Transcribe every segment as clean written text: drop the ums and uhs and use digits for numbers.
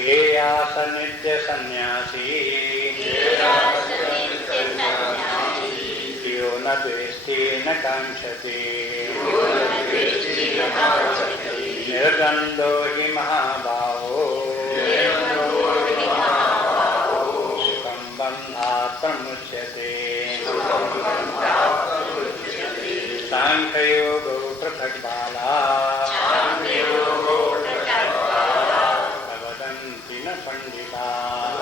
येयास नित्य सन्यासी यो न द्वेष्टि न कांक्षति निर्द्वन्द्वो हि महाबाहो सुखं बन्धात् प्रमुच्यते सांख्ययोगो पृथक् बालाः वदन्ति न पण्डिताः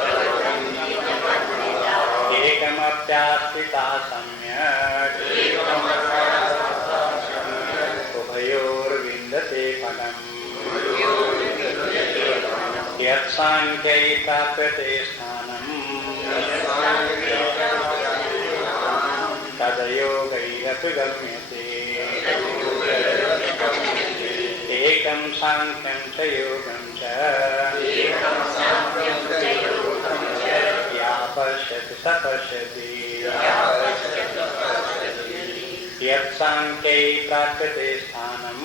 एकमप्यास्थिता सम्यक् उभयोर्विन्दते फलम् यत्साङ्ख्यै प्राप्यते स्थानम् तद्योगैरपि गम्यते एकं साङ्ख्यं च योगं च या पश्यति स पश्यति यत्साङ्ख्यै प्राप्यते स्थानम्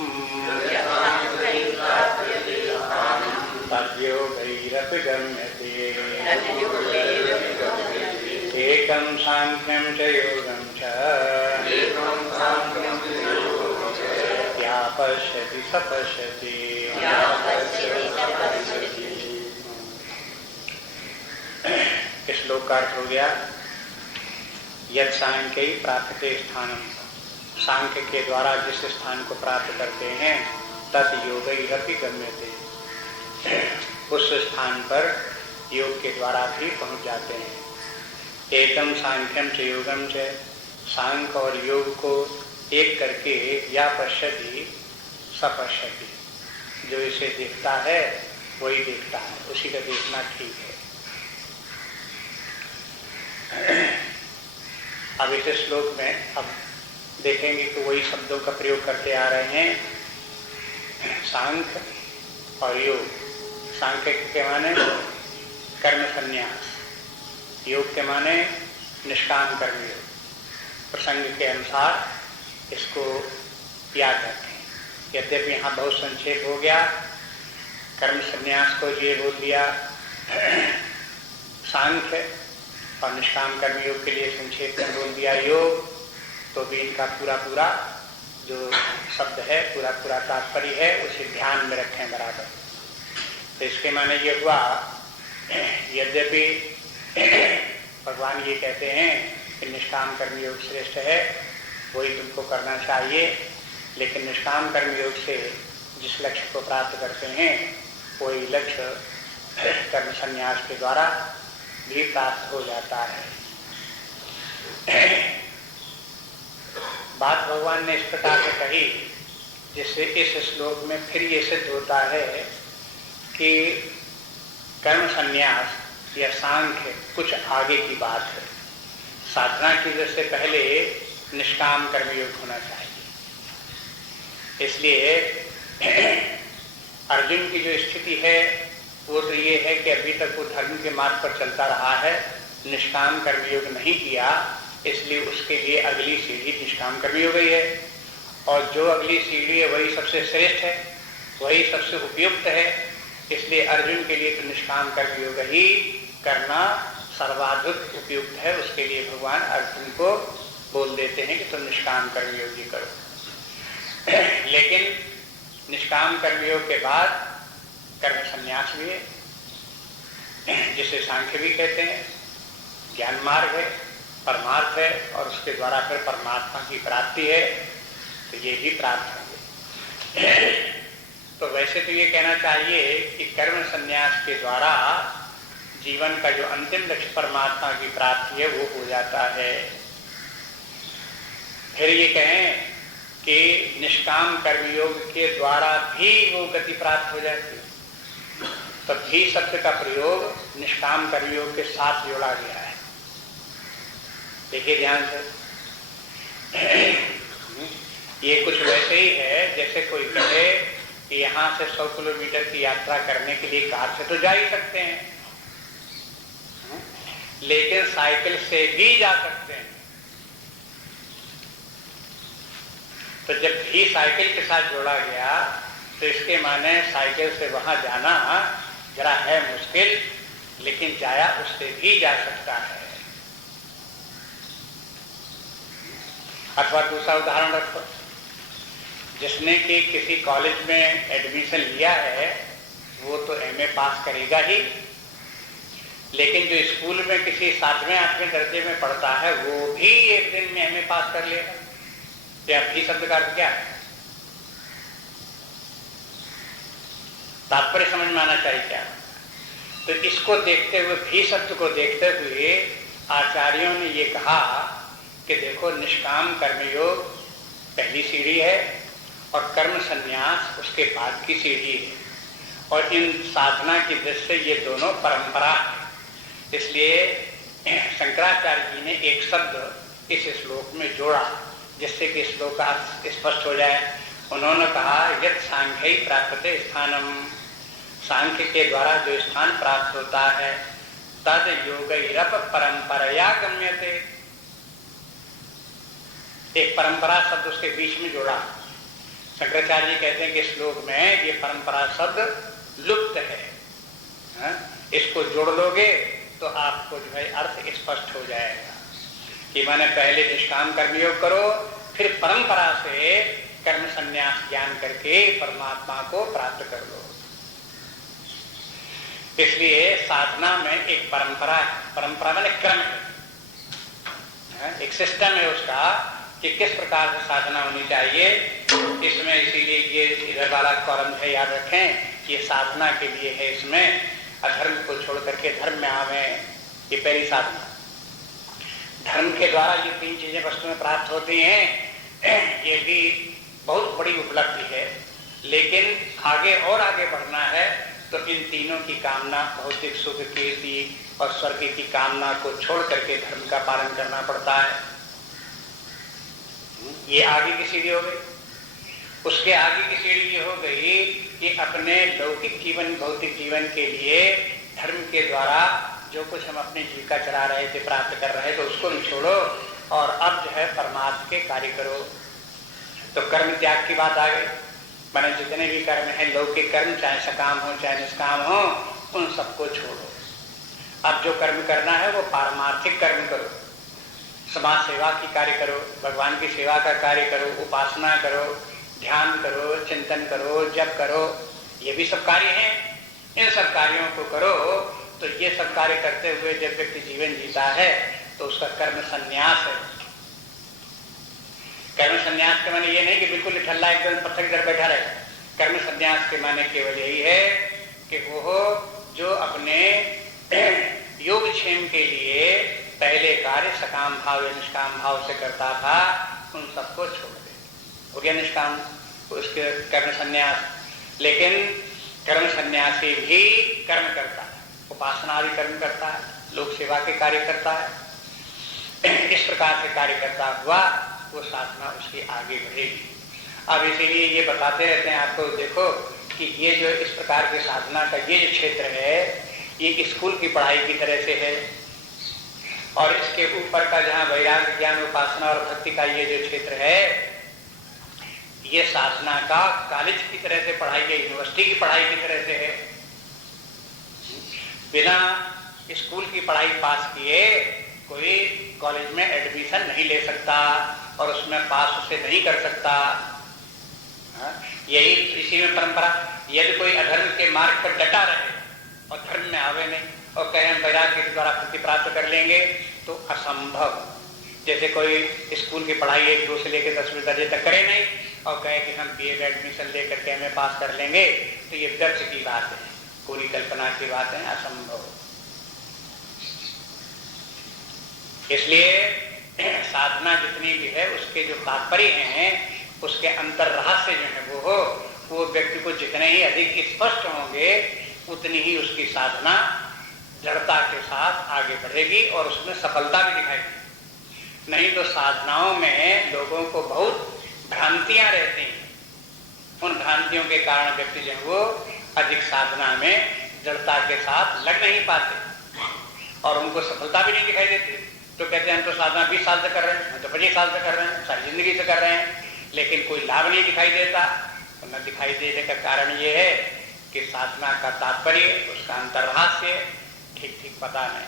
तद्योगैरपि गम्यते एकं साङ्ख्यं च योगं च या पश्यति स पश्यति। इस श्लोक का अर्थ हो गया यत् सांख्यै प्राप्यते स्थानम, सांख्य के द्वारा जिस स्थान को प्राप्त करते हैं तत् योगैरपि गम्यते, उस स्थान पर योग के द्वारा भी पहुंच जाते हैं। एकम सांख्यम च योगम च, सांख्य और योग को एक करके या पश्यति स पश्यति, जो इसे देखता है वही देखता है, उसी का देखना ठीक है। अब इस श्लोक में अब देखेंगे कि वही शब्दों का प्रयोग करते आ रहे हैं, सांख्य और योग। सांख्य के माने कर्म संन्यास, योग के माने निष्काम कर्म योग। प्रसंग के अनुसार इसको याद रखें। यद्यपि यहाँ बहुत संक्षेप हो गया, कर्म संन्यास को ये बोल दिया, सांख्य और निष्काम कर्म योग के लिए संक्षेप में बोल दिया योग, तो भी इनका पूरा पूरा जो शब्द है, पूरा पूरा तात्पर्य है, उसे ध्यान में रखें बराबर। तो इसके माने ये हुआ, यद्यपि भगवान ये कहते हैं कि निष्काम कर्म योग श्रेष्ठ है, वही तुमको करना चाहिए, लेकिन निष्काम कर्म योग से जिस लक्ष्य को प्राप्त करते हैं वही लक्ष्य कर्म संन्यास के द्वारा भी प्राप्त हो जाता है। बात भगवान ने इस प्रकार से कही जिससे इस श्लोक में फिर ये सिद्ध होता है कि कर्म संन्यास या सांख्य कुछ आगे की बात है। साधना की वजह से पहले निष्काम कर्मयोग होना चाहिए। इसलिए अर्जुन की जो स्थिति है वो तो ये है कि अभी तक वो धर्म के मार्ग पर चलता रहा है, निष्काम कर्मयोग नहीं किया, इसलिए उसके लिए अगली सीढ़ी निष्काम कर्मयोग ही है। और जो अगली सीढ़ी है वही सबसे श्रेष्ठ है, वही सबसे उपयुक्त है। इसलिए अर्जुन के लिए तो निष्काम कर्मयोग ही करना सर्वाधिक उपयुक्त है। उसके लिए भगवान अर्जुन को बोल देते हैं कि तुम निष्काम कर्मयोग ही करो। लेकिन निष्काम कर्मयोग के बाद कर्म संन्यास भी है, जिसे सांख्य भी कहते हैं, ज्ञान मार्ग है, परमार्थ है, और उसके द्वारा फिर परमात्मा की प्राप्ति है, तो ये भी प्राप्त होंगे। तो वैसे तो ये कहना चाहिए कि कर्म संन्यास के द्वारा जीवन का जो अंतिम लक्ष्य परमात्मा की प्राप्ति है वो हो जाता है। फिर ये कहें कि निष्काम कर्मयोग के द्वारा भी वो गति प्राप्त हो जाती है, तो भी शब्द का प्रयोग निष्काम कर्मयोग के साथ जोड़ा गया है। देखिए ध्यान से, ये कुछ वैसे ही है जैसे कोई कहे कि यहाँ से 100 किलोमीटर की यात्रा करने के लिए कार से तो जा ही सकते हैं, लेकिन साइकिल से भी जा सकते हैं। तो जब भी साइकिल के साथ जोड़ा गया तो इसके माने साइकिल से वहां जाना जरा है मुश्किल, लेकिन जाया उससे भी जा सकता है। अथवा दूसरा उदाहरण रखो, जिसने कि किसी कॉलेज में एडमिशन लिया है वो तो एमए पास करेगा ही, लेकिन जो स्कूल में किसी 7वें 8वें दर्जे में पढ़ता है वो भी एक दिन में एमए पास कर लेगा। क्या भी शब्द का अर्थ क्या है? तात्पर्य समझ में आना चाहिए क्या। तो इसको देखते हुए, भी शब्द को देखते हुए आचार्यों ने ये कहा कि देखो, निष्काम कर्मयोग पहली सीढ़ी है और कर्म संन्यास उसके बाद की सीढ़ी है, और इन साधना की दृष्टि से ये दोनों परंपरा है। इसलिए शंकराचार्य जी ने एक शब्द इस श्लोक में जोड़ा जिससे कि श्लोक का अर्थ स्पष्ट हो जाए। उन्होंने कहा, यत् सांख्य प्राप्ते स्थानम, सांख्य के द्वारा जो स्थान प्राप्त होता है, तद योगैरप परंपरया गम्यते। एक परंपरा शब्द उसके बीच में जोड़ा। शंकराचार्य जी कहते हैं कि श्लोक में ये परंपरा शब्द लुप्त है। इसको जोड़ लोगे तो आपको जो है अर्थ स्पष्ट हो जाएगा कि माने पहले निष्काम कर्मयोग करो, फिर परंपरा से कर्म संन्यास ज्ञान करके परमात्मा को प्राप्त कर लो। इसलिए साधना में एक परंपरा है, परंपरा माने क्रम है, एक सिस्टम है उसका कि किस प्रकार से साधना होनी चाहिए। इसमें इसीलिए ये इधर वाला कॉलम है, याद रखें, ये साधना के लिए है। इसमें अधर्म को छोड़ करके धर्म में आवे, ये पहली साधना। धर्म के द्वारा ये 3 चीजें वस्तुएं प्राप्त होती हैं, ये भी बहुत बड़ी उपलब्धि है। लेकिन आगे और आगे बढ़ना है तो इन तीनों की कामना, भौतिक सुख, कीर्ति और स्वर्ग की कामना को छोड़ करके धर्म का पालन करना पड़ता है। ये आगे की सीढ़ी हो गई। उसके आगे की सीढ़ी ये हो गई कि अपने लौकिक जीवन, भौतिक जीवन के लिए धर्म के द्वारा जो कुछ हम अपनी जीविका चला रहे थे, प्राप्त कर रहे थे, तो उसको छोड़ो और अब जो है परमात्मा के कार्य करो। तो कर्म त्याग की बात आ गई। माने जितने भी कर्म हैं, लौकिक कर्म, चाहे सकाम हो चाहे निष्काम हो, उन सबको छोड़ो। अब जो कर्म करना है वो पारमार्थिक कर्म करो। समाज सेवा की कार्य करो, भगवान की सेवा का कार्य करो, उपासना करो, ध्यान करो, चिंतन करो, जप करो, ये भी सब कार्य हैं। इन सब कार्यों को करो। तो ये सब कार्य करते हुए जब व्यक्ति जीवन जीता है तो उसका कर्म संन्यास है। कर्म संन्यास के माने ये नहीं कि बिल्कुल निठल्ला एकदम पत्थर की तरह बैठा रहे। कर्म संन्यास के माने केवल यही है कि वो जो अपने योगक्षेम के लिए पहले कार्य सकाम भाव या निष्काम भाव से करता था, उन सबको छोड़ दे, हो गया निष्काम, उसके कर्म संन्यास। लेकिन कर्म सन्यासी भी कर्म करता है, उपासना आदि कर्म करता है, लोक सेवा के कार्य करता है। इस प्रकार से कार्य करता हुआ वो साधना उसकी आगे बढ़ेगी। अब इसीलिए ये बताते रहते हैं आपको, देखो कि ये जो इस प्रकार की साधना का ये जो क्षेत्र है, ये स्कूल की पढ़ाई की तरह से है, और इसके ऊपर का जहाँ वैराग्य, ज्ञान, उपासना और भक्ति का ये जो क्षेत्र है, ये साधना का कॉलेज की तरह से पढ़ाई है, यूनिवर्सिटी की पढ़ाई की तरह से है। बिना स्कूल की पढ़ाई पास किए कोई कॉलेज में एडमिशन नहीं ले सकता और उसमें पास उसे नहीं कर सकता। यही इसी में परंपरा। यदि कोई अधर्म के मार्ग पर डटा रहे और धर्म में आवे नहीं और कहे हम वैराग्य के द्वारा मुक्ति प्राप्त कर लेंगे, तो असंभव। जैसे कोई स्कूल की पढ़ाई 1-2 से लेकर 10वीं दर्जे तक करे नहीं और कहे कि हम बीए में एडमिशन लेकर के हमें पास कर लेंगे, तो ये व्यर्थ की बात है, पूरी कल्पना की बात है, असंभव। इसलिए साधना जितनी भी है उसके जो तात्पर्य हैं, उसके अंतर रहस्य जो है वो व्यक्ति को जितने ही अधिक स्पष्ट होंगे उतनी ही उसकी साधना दृढ़ता के साथ आगे बढ़ेगी और उसमें सफलता भी दिखाएगी। नहीं तो साधनाओं में लोगों को बहुत भ्रांतियां रहती हैं, उन भ्रांतियों के कारण व्यक्ति जो है वो अधिक साधना में दृढ़ता के साथ लग नहीं पाते और उनको सफलता भी नहीं दिखाई देती। तो कहते हैं हम तो साधना 20 साल से कर रहे हैं, हम तो 25 साल से कर रहे हैं, सारी जिंदगी से कर रहे हैं, लेकिन कोई लाभ नहीं दिखाई देता। तो न दिखाई देने का कारण ये है कि साधना का तात्पर्य, उसका अंतर्रहस्य ठीक ठीक पता नहीं।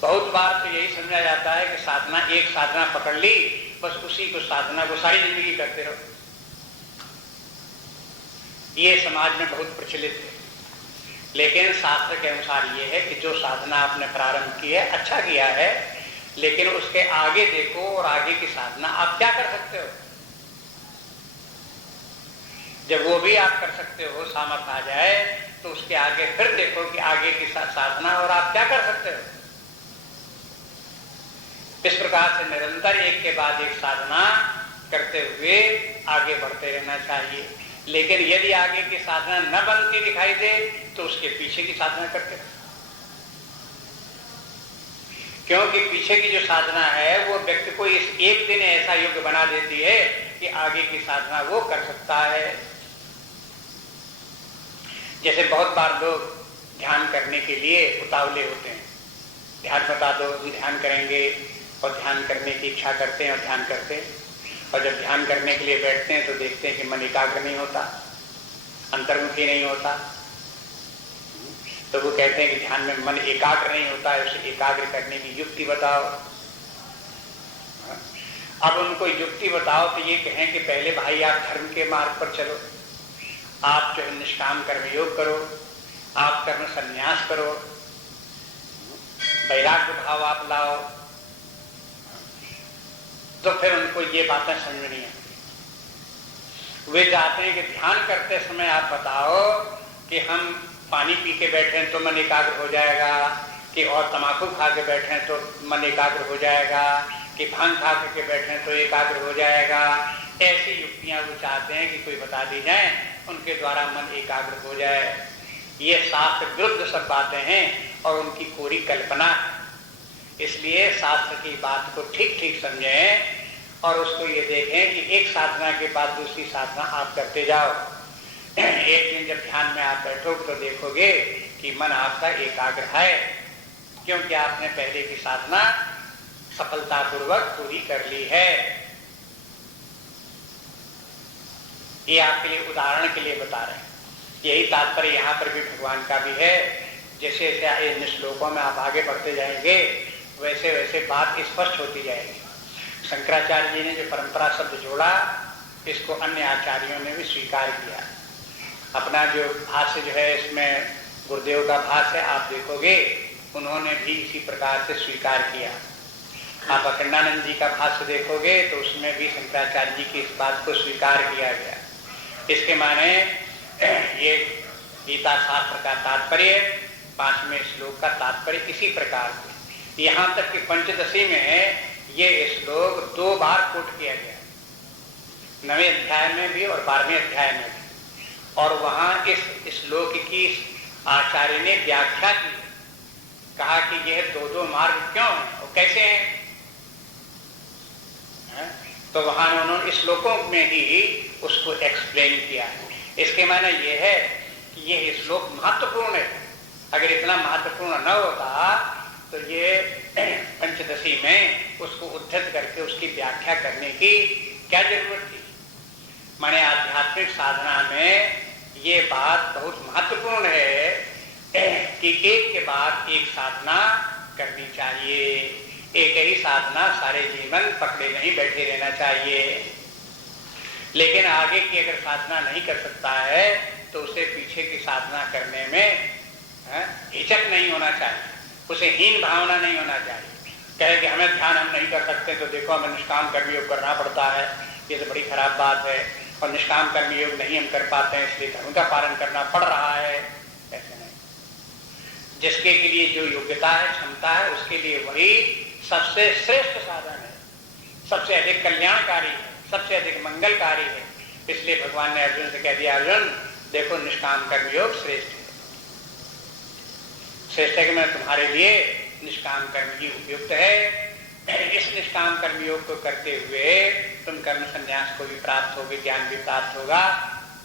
बहुत बार तो यही समझा जाता है कि साधना, एक साधना पकड़ ली, बस उसी को साधना को सारी जिंदगी करते रहो। ये समाज में बहुत प्रचलित है। लेकिन शास्त्र के अनुसार ये है कि जो साधना आपने प्रारंभ की है, अच्छा किया है, लेकिन उसके आगे देखो और आगे की साधना आप क्या कर सकते हो। जब वो भी आप कर सकते हो, सामर्थ्य आ जाए, तो उसके आगे फिर देखो कि आगे की साधना और आप क्या कर सकते हो। इस प्रकार से निरंतर एक के बाद एक साधना करते हुए आगे बढ़ते रहना चाहिए। लेकिन यदि आगे की साधना न बनती दिखाई दे तो उसके पीछे की साधना करते रहो, क्योंकि पीछे की जो साधना है वो व्यक्ति को इस एक दिन ऐसा योग्य बना देती है कि आगे की साधना वो कर सकता है। जैसे बहुत बार लोग ध्यान करने के लिए उतावले होते हैं, ध्यान बता दो, ध्यान करेंगे, और ध्यान करने की इच्छा करते हैं और ध्यान करते हैं, और जब ध्यान करने के लिए बैठते हैं तो देखते हैं कि मन एकाग्र नहीं होता, अंतर्मुखी नहीं होता। तो वो कहते हैं कि ध्यान में मन एकाग्र नहीं होता है, उसे एकाग्र करने की युक्ति बताओ। अब उनको युक्ति बताओ तो ये कहें कि पहले भाई आप धर्म के मार्ग पर चलो, आप जो है निष्काम कर्मयोग करो, आप कर्म संन्यास करो, वैराग्य भाव आप लाओ, तो फिर उनको ये बातें समझ नहीं आती। वे चाहते हैं कि ध्यान करते समय आप बताओ कि हम पानी पी के बैठे तो मन एकाग्र हो जाएगा, कि और तम्बाकू खा के बैठे तो मन एकाग्र हो जाएगा, कि भांग खा के बैठे तो एकाग्र हो जाएगा। ऐसी युक्तियां वो चाहते हैं कि कोई बता दी जाए, उनके द्वारा मन एकाग्र हो जाए। ये शास्त्र विरुद्ध सब बातें हैं और उनकी कोरी कल्पना है। इसलिए शास्त्र की बात को ठीक ठीक समझें और उसको ये देखें कि एक साधना के बाद दूसरी साधना आप करते जाओ। एक दिन जब ध्यान में आप बैठोगे तो देखोगे कि मन आपका एकाग्र है, क्योंकि आपने पहले की साधना सफलतापूर्वक पूरी कर ली है। ये आपके लिए उदाहरण के लिए बता रहे हैं। यही तात्पर्य यहाँ पर भी भगवान का भी है। जैसे जैसे इन श्लोकों में आप आगे बढ़ते जाएंगे वैसे वैसे बात स्पष्ट होती जाएगी। शंकराचार्य जी ने जो परंपरा शब्द जोड़ा, इसको अन्य आचार्यों ने भी स्वीकार किया। अपना जो भाष्य जो है इसमें गुरुदेव का भाष्य है, आप देखोगे उन्होंने भी इसी प्रकार से स्वीकार किया। आप अखंडानंद जी का भाष्य देखोगे तो उसमें भी शंकराचार्य जी की इस बात को स्वीकार किया गया। इसके माने ये गीता शास्त्र का तात्पर्य, 5वें श्लोक का तात्पर्य इसी प्रकार से। यहाँ तक कि पंचदशी में ये श्लोक 2 बार कोट किया गया, 9वें अध्याय में भी और 12वें अध्याय में भी। और वहां इस श्लोक की आचार्य ने व्याख्या की, कहा कि यह 2 मार्ग क्यों हैं और कैसे हैं। तो वहां उन्होंने इस श्लोकों में ही उसको एक्सप्लेन किया है। इसके माने ये है कि यह श्लोक महत्वपूर्ण है। अगर इतना महत्वपूर्ण न होता तो ये पंचदशी में उसको उद्धृत करके उसकी व्याख्या करने की क्या जरूरत थी। माने आध्यात्मिक साधना में ये बात बहुत महत्वपूर्ण है कि एक के बाद एक साधना करनी चाहिए। एक ही साधना सारे जीवन पकड़े नहीं बैठे रहना चाहिए। लेकिन आगे की अगर साधना नहीं कर सकता है तो उसे पीछे की साधना करने में हिचक नहीं होना चाहिए, उसे हीन भावना नहीं होना चाहिए। कहे कि हमें ध्यान हम नहीं कर सकते तो देखो हमें निष्काम कर्मयोग करना पड़ता है, ये तो बड़ी खराब बात है। और निष्काम कर्मयोग नहीं हम कर पाते हैं इसलिए धर्म का पालन करना पड़ रहा है, ऐसे नहीं। जिसके के लिए जो योग्यता है, क्षमता है, उसके लिए वही सबसे श्रेष्ठ साधन है, सबसे अधिक कल्याणकारी है, सबसे अधिक मंगलकारी है। इसलिए भगवान ने अर्जुन से कह दिया, अर्जुन देखो निष्काम कर्मयोग श्रेष्ठ है। श्रेष्ठ है कि मैं तुम्हारे लिए निष्काम कर्म ही उपयुक्त है। इस निष्काम कर्मयोग को करते हुए तुम कर्म संन्यास को भी प्राप्त होगे, ज्ञान भी प्राप्त होगा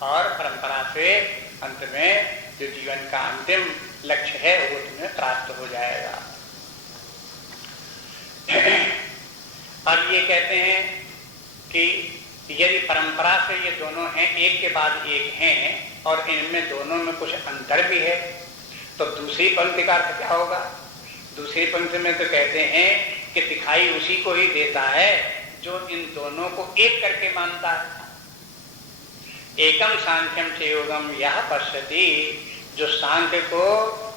और परंपरा से अंत में जो जीवन का अंतिम लक्ष्य है वो तुम्हें प्राप्त हो जाएगा। अब ये कहते हैं कि यदि परंपरा से ये दोनों हैं, एक के बाद एक हैं, और इनमें दोनों में कुछ अंतर भी है। तो दूसरी पंक्ति का अर्थ क्या होगा? दूसरी पंक्ति में तो कहते हैं कि दिखाई उसी को ही देता है जो इन दोनों को एक करके मानता है। एकम सांख्यम च योगम यह पश्यति, जो सांख्य को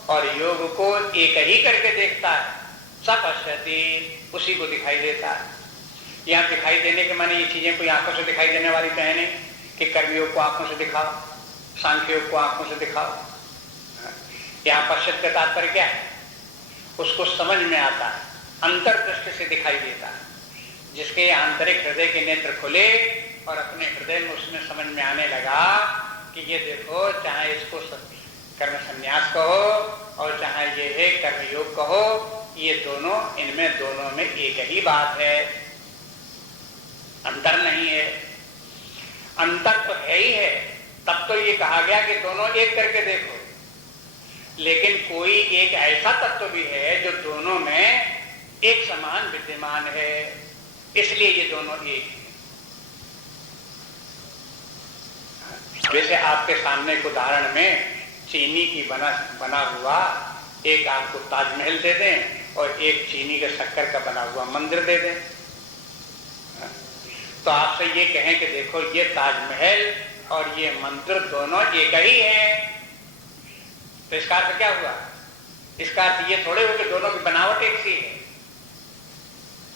और योग को एक ही करके देखता है, स पश्यति, उसी को दिखाई देता है। यहाँ दिखाई देने के माने ये चीजें कोई आंखों से दिखाई देने वाली तो है नहीं कि कर्मयोग को आंखों से दिखाओ, सांख्य योग को आंखों से दिखाओ। यहाँ पश्चित का तात्पर्य क्या है? उसको समझ में आता है, अंतर्दृष्टि से दिखाई देता है। जिसके आंतरिक हृदय के नेत्र खुले और अपने हृदय में उसमें समझ में आने लगा कि ये देखो, चाहे इसको कर्म संन्यास कहो और चाहे ये है कर्मयोग कहो, ये दोनों, इनमें दोनों में एक ही बात है, अंतर नहीं है। अंतर तो है ही है, तब तो ये कहा गया कि दोनों एक करके देखो। लेकिन कोई एक ऐसा तत्व भी है जो दोनों में एक समान विद्यमान है, इसलिए ये दोनों एक हैं। वैसे आपके सामने एक उदाहरण में चीनी की बना हुआ एक आपको ताजमहल दे दें और एक चीनी के शक्कर का बना हुआ मंदिर दे दें, तो आपसे ये कहें कि देखो ये ताजमहल और ये मंदिर दोनों एक ही हैं, तो इसका अर्थ क्या हुआ? इसका अर्थ ये थोड़े हो कि दोनों की बनावट एक सी है,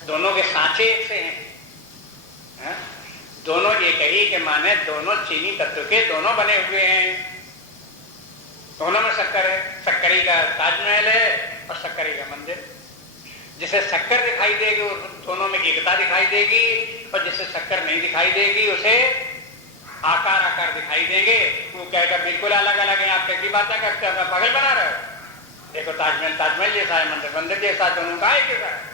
दोनों के सांचे एक से हैं। दोनों एक ही के माने दोनों चीनी तत्व के दोनों बने हुए हैं, दोनों में शक्कर है, शक्करी का ताजमहल है और शक्करी का मंदिर। जिसे शक्कर दिखाई देगी दोनों में एकता दिखाई देगी, और जिसे शक्कर नहीं दिखाई देगी उसे आकार आकार दिखाई देंगे। वो कहेगा बिल्कुल अलग अलग है, आप कैसी बातें करते हो, पागल बना रहे हो। देखो ताजमहल ताजमहल जैसा है, मंदिर मंदिर जैसा, दोनों का एक जैसा है।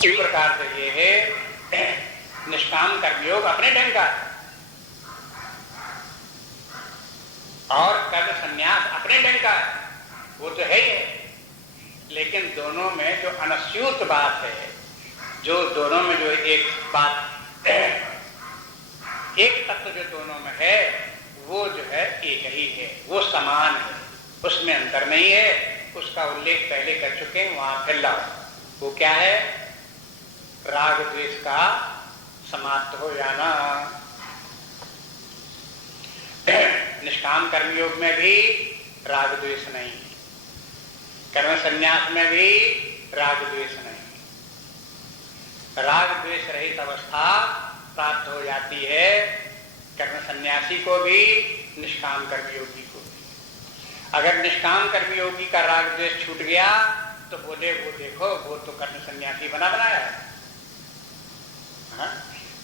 इस प्रकार से ये है निष्काम कर्मयोग अपने ढंग का और कर्म संन्यास अपने ढंग का, वो तो है ही है। लेकिन दोनों में जो अनस्यूत बात है, जो दोनों में जो एक बात, एक तत्व जो दोनों में है, वो जो है एक ही है, वो समान है, उसमें अंतर नहीं है। उसका उल्लेख पहले कर चुके हैं, वहां फिर लाओ। वो क्या है? राग द्वेष का समाप्त हो जाना। निष्काम कर्मयोग में भी राग द्वेष नहीं, कर्म संन्यास में भी राग द्वेष नहीं, राग द्वेष रहित अवस्था प्राप्त हो जाती है कर्म सन्यासी को भी, निष्काम कर्मयोगी को भी। अगर निष्काम कर्मयोगी का राग द्वेष छूट गया तो बोले वो देखो वो तो कर्म सन्यासी बना बनाया है।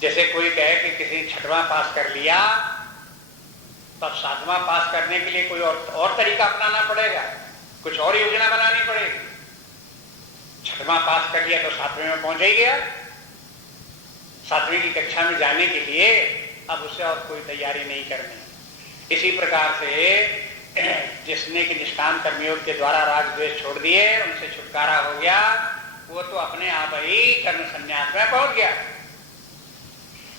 जैसे कोई कहे कि किसी 6वां पास कर लिया, तब 7वां पास करने के लिए कोई और तरीका अपनाना पड़ेगा, कुछ और योजना बनानी पड़ेगी। 6वां पास कर लिया तो 7वें में पहुंच ही गया, 7वीं की कक्षा में जाने के लिए अब उसे और कोई तैयारी नहीं करनी। इसी प्रकार से जिसने कि निष्काम कर्मयोग के द्वारा राग द्वेष छोड़ दिए, उनसे छुटकारा हो गया, वो तो अपने आप ही कर्म संन्यास में पहुंच गया।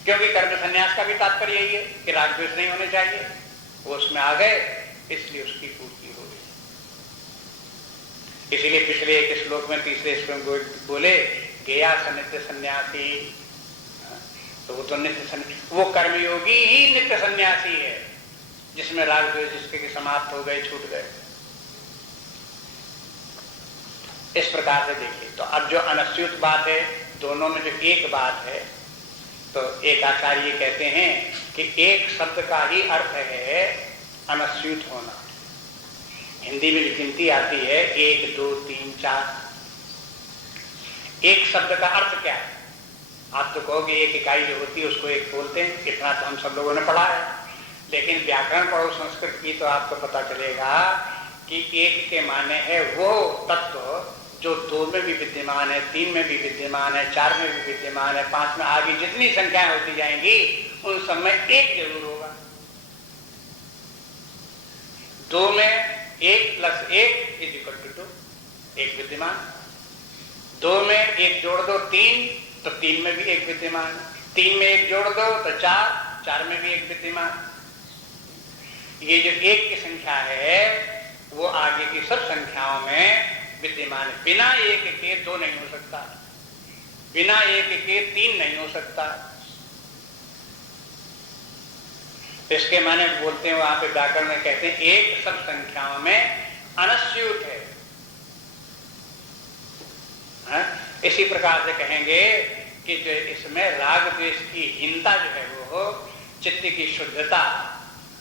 क्योंकि कर्म संन्यास का भी तात्पर्य यही है कि राग द्वेष नहीं होने चाहिए, वो उसमें आ गए, इसलिए उसकी पूर्ति हो गई। इसीलिए पिछले एक श्लोक में, तीसरे श्लोक में बोले गया नित्य सन्यासी, तो वो तो नित्य, वो कर्मयोगी ही नित्य सन्यासी है जिसमें राग द्वेष जिसके समाप्त हो गए, छूट गए। इस प्रकार से देखिए, तो अब जो अनस्यूत बात है, दोनों में जो एक बात है, तो एक आचार्य कहते हैं कि एक शब्द का ही अर्थ है अनस्यूत होना। हिंदी में जो गिनती आती है 1 2 3 4, एक शब्द का अर्थ क्या है? आप तो कहोगे एक इकाई जो होती है उसको एक बोलते हैं, इतना तो हम सब लोगों ने पढ़ा है। लेकिन व्याकरण पढ़ो संस्कृत की तो आपको पता चलेगा कि एक के माने है वो तत्व जो 2 में भी विद्यमान है, 3 में भी विद्यमान है, 4 में भी विद्यमान है, 5 में, आगे जितनी संख्याएं होती जाएंगी उन सब में एक जरूर होगा। 2 में 1 + 1 = 2, एक विद्यमान। 2 में 1 जोड़ दो 3, तो 3 में भी एक विद्यमान है। 3 में 1 जोड़ दो तो 4, 4 में भी 1 विद्यमान। ये जो 1 की संख्या है वो आगे की सब संख्याओं में विद्यमान है। बिना 1 के 2 नहीं हो सकता, बिना 1 के 3 नहीं हो सकता। इसके माने बोलते हैं वहां पे व्याकरण में कहते हैं 1 सब संख्याओं में अनस्यूत है। इसी प्रकार से कहेंगे कि जो इसमें राग द्वेष की हीनता जो है वो चित्त की शुद्धता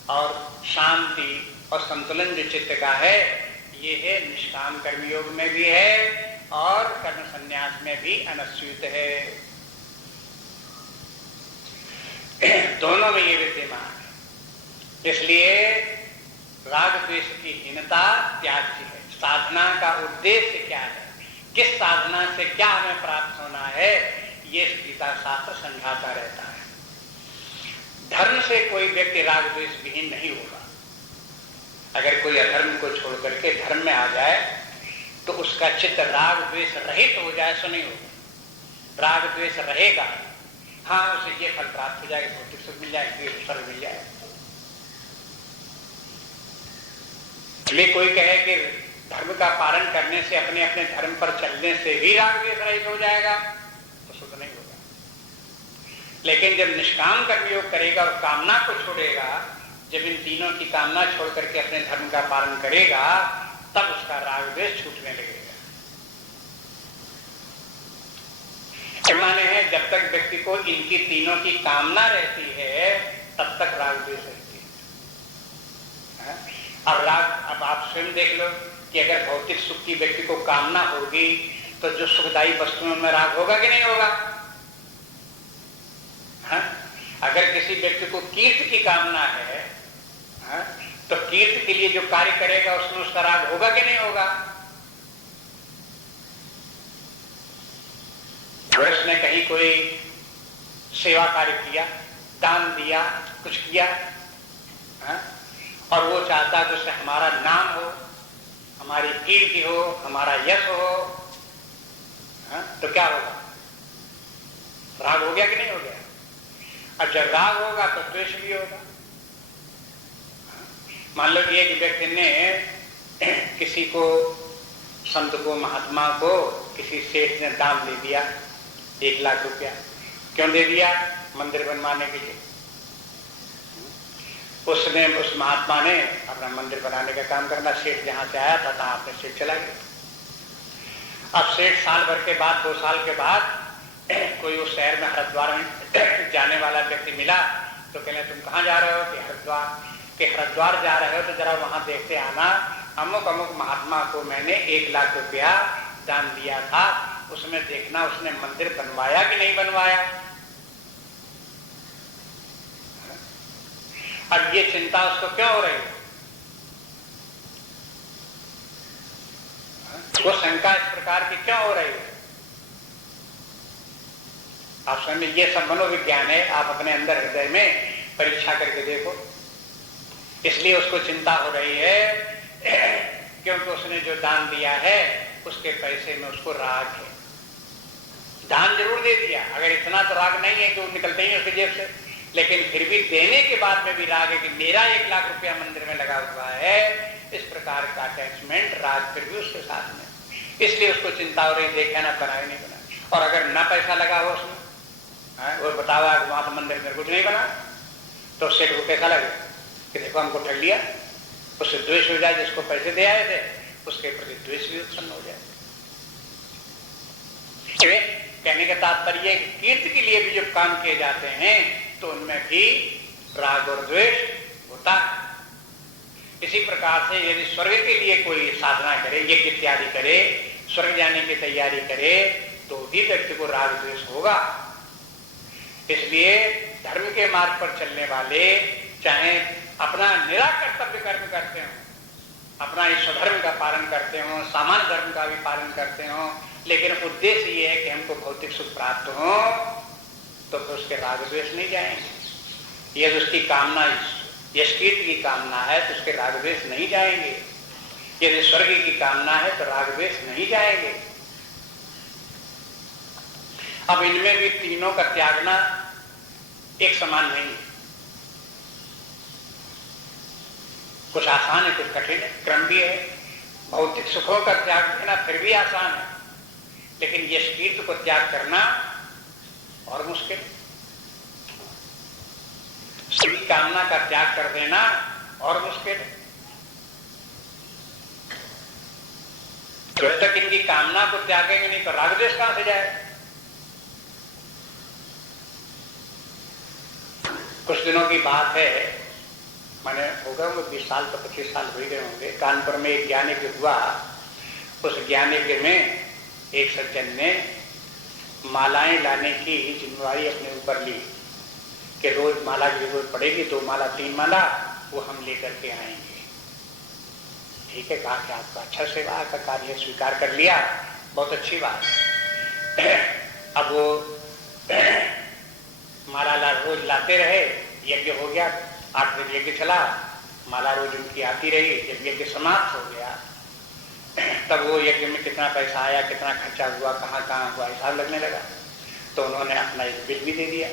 और शांति और संतुलन जो चित्त का है ये है, निष्काम कर्मयोग में भी है और कर्म संन्यास में भी अनस्यूत है। दोनों में ये विद्यमान है। इसलिए राग द्वेष की हीनता त्याज्य है। साधना का उद्देश्य क्या है, किस साधना से क्या हमें प्राप्त होना है, ये गीता शास्त्र समझाता रहता है। धर्म से कोई व्यक्ति राग द्वेष विहीन नहीं होगा। अगर कोई अधर्म को छोड़ करके धर्म में आ जाए तो उसका चित्त राग द्वेष रहित हो जाए सो नहीं होगा। राग द्वेष रहेगा, हाँ उसे ये फल प्राप्त हो जाएगा, भौतिक सुख मिल जाएगा, स्वर्ग मिल जाएगा। इसलिए कोई कहे कि धर्म का पालन करने से, अपने अपने धर्म पर चलने से ही राग द्वेष रहित हो जाएगा, तो शुद्ध नहीं होगा। लेकिन जब निष्काम कर्मयोग करेगा और कामना को छोड़ेगा, जब इन तीनों की कामना छोड़ करके अपने धर्म का पालन करेगा, तब उसका राग द्वेष छूटने लगेगा। माने है जब तक व्यक्ति को इनकी तीनों की कामना रहती है तब तक राग द्वेष रहती है। अब राग, अब आप स्वयं देख लो कि अगर भौतिक सुख की व्यक्ति को कामना होगी तो जो सुखदायी वस्तुओं में राग होगा कि नहीं होगा? अगर किसी व्यक्ति को कीर्ति की कामना है, तो कीर्ति के लिए जो कार्य करेगा उसमें उसका राग होगा कि नहीं होगा? उसने कहीं कोई सेवा कार्य किया, दान दिया, कुछ किया, और वो चाहता है तो उससे हमारा नाम हो, हमारी कीर्ति हो, हमारा यश हो, तो क्या होगा? राग हो गया कि नहीं हो गया? और जब राग होगा तो द्वेष भी होगा। मान लो कि एक व्यक्ति ने किसी को, संत को, महात्मा को, किसी सेठ ने दान दे दिया 1 लाख रुपया। क्यों दे दिया? मंदिर बनवाने के लिए। उसने, उस महात्मा ने अपना मंदिर बनाने का काम करना, सेठ जहां से आया था तहां अपने सेठ चला गया। अब सेठ साल भर के बाद, 2 साल के बाद कोई उस शहर में, हरिद्वार में जाने वाला व्यक्ति मिला तो कहले तुम कहाँ जा रहे हो? कि हरिद्वार जा रहे हो तो जरा वहां देखते आना, अमुक अमुक महात्मा को मैंने 1 लाख रुपया दान दिया था, उसमें देखना उसने मंदिर बनवाया कि नहीं बनवाया। अब ये चिंता उसको क्यों हो रही है? वो शंका इस प्रकार की क्यों हो रही है? आप स्वयं, ये सब मनोविज्ञान है, आप अपने अंदर हृदय में परीक्षा करके देखो। इसलिए उसको चिंता हो रही है क्योंकि उसने जो दान दिया है उसके पैसे में उसको राग है। दान जरूर दे दिया, अगर इतना तो राग नहीं है कि वो निकलते ही उसकी जेब से, लेकिन फिर भी देने के बाद में भी राग है कि मेरा 1 लाख रुपया मंदिर में लगा हुआ है। इस प्रकार का अटैचमेंट, राग फिर भी उसके साथ में। इसलिए उसको चिंता हो रही, देखा ना बनाए नहीं बना। और अगर ना पैसा लगा हो उसमें, वो बतावा वहां तो मंदिर में कुछ नहीं बना, तो उससे को कैसा लगे कि देखो हमको ठग लिया। उससे द्वेष हो जाए, जिसको पैसे दे आए थे उसके प्रति द्वेष भी उत्पन्न हो जाए। कहने का तात्पर्य कीर्ति के लिए भी जब काम किए जाते हैं तो उनमें भी राग और द्वेष होता है। इसी प्रकार से यदि स्वर्ग के लिए कोई साधना करे, यज्ञ इत्यादि करे, स्वर्ग जाने की तैयारी करे, तो भी व्यक्ति को राग द्वेष होगा। इसलिए धर्म के मार्ग पर चलने वाले चाहे अपना निराकर्तव्य कर्म करते हो, अपना इस स्वधर्म का पालन करते हो, सामान्य धर्म का भी पालन करते हो, लेकिन उद्देश्य ये है कि हमको भौतिक सुख प्राप्त हो, तो फिर उसके राग द्वेष नहीं जाएंगे। यदि उसकी कामना यश कीर्ति की कामना है तो उसके राग द्वेष नहीं जाएंगे। यदि स्वर्ग की कामना है तो राग द्वेष नहीं जाएंगे। अब इनमें भी तीनों का त्यागना एक समान नहीं है। कुछ आसान है, कुछ कठिन है, क्रम भी है। भौतिक सुखों का त्याग देना फिर भी आसान है, लेकिन यश कीर्ति को त्याग करना और मुश्किल। सुख कामना का त्याग कर देना और मुश्किल है। जब तक इनकी कामना को त्यागेंगे नहीं तो राग द्वेष कहां से जाए। कुछ दिनों की बात है, मैंने होगा 20 साल तो 25 साल हो गए होंगे, कानपुर में एक ज्ञान यज्ञ हुआ। उस ज्ञान यज्ञ में एक सज्जन ने मालाएं लाने की जिम्मेवारी अपने ऊपर ली कि रोज माला की जरूरत पड़ेगी, 2 माला 3 माला वो हम लेकर के आएंगे। ठीक है, कहा कि आपका अच्छा सेवा का कार्य स्वीकार कर लिया, बहुत अच्छी बात। अब वो माला रोज लाते रहे, यज्ञ हो गया, 8 दिन यज्ञ चला, माला रोज उनकी आती रही। जब यज्ञ समाप्त हो गया तब वो यज्ञ में कितना पैसा आया, कितना खर्चा हुआ, कहाँ कहाँ हुआ, हिसाब लगने लगा। तो उन्होंने अपना एक बिल भी दे दिया।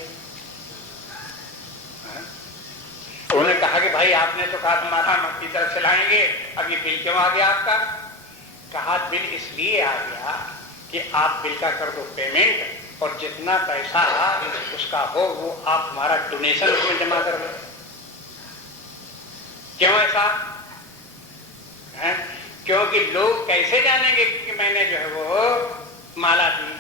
उन्होंने कहा कि भाई आपने तो कहा माला हम अपनी तरफ से लाएंगे, अब ये बिल क्यों आ गया आपका? कहा बिल इसलिए आ गया कि आप बिल का कर दो पेमेंट, और जितना पैसा उसका हो वो आप हमारा डोनेशन उसमें जमा कर दो। क्यों ऐसा है? क्योंकि लोग कैसे जानेंगे कि मैंने जो है वो माला दी?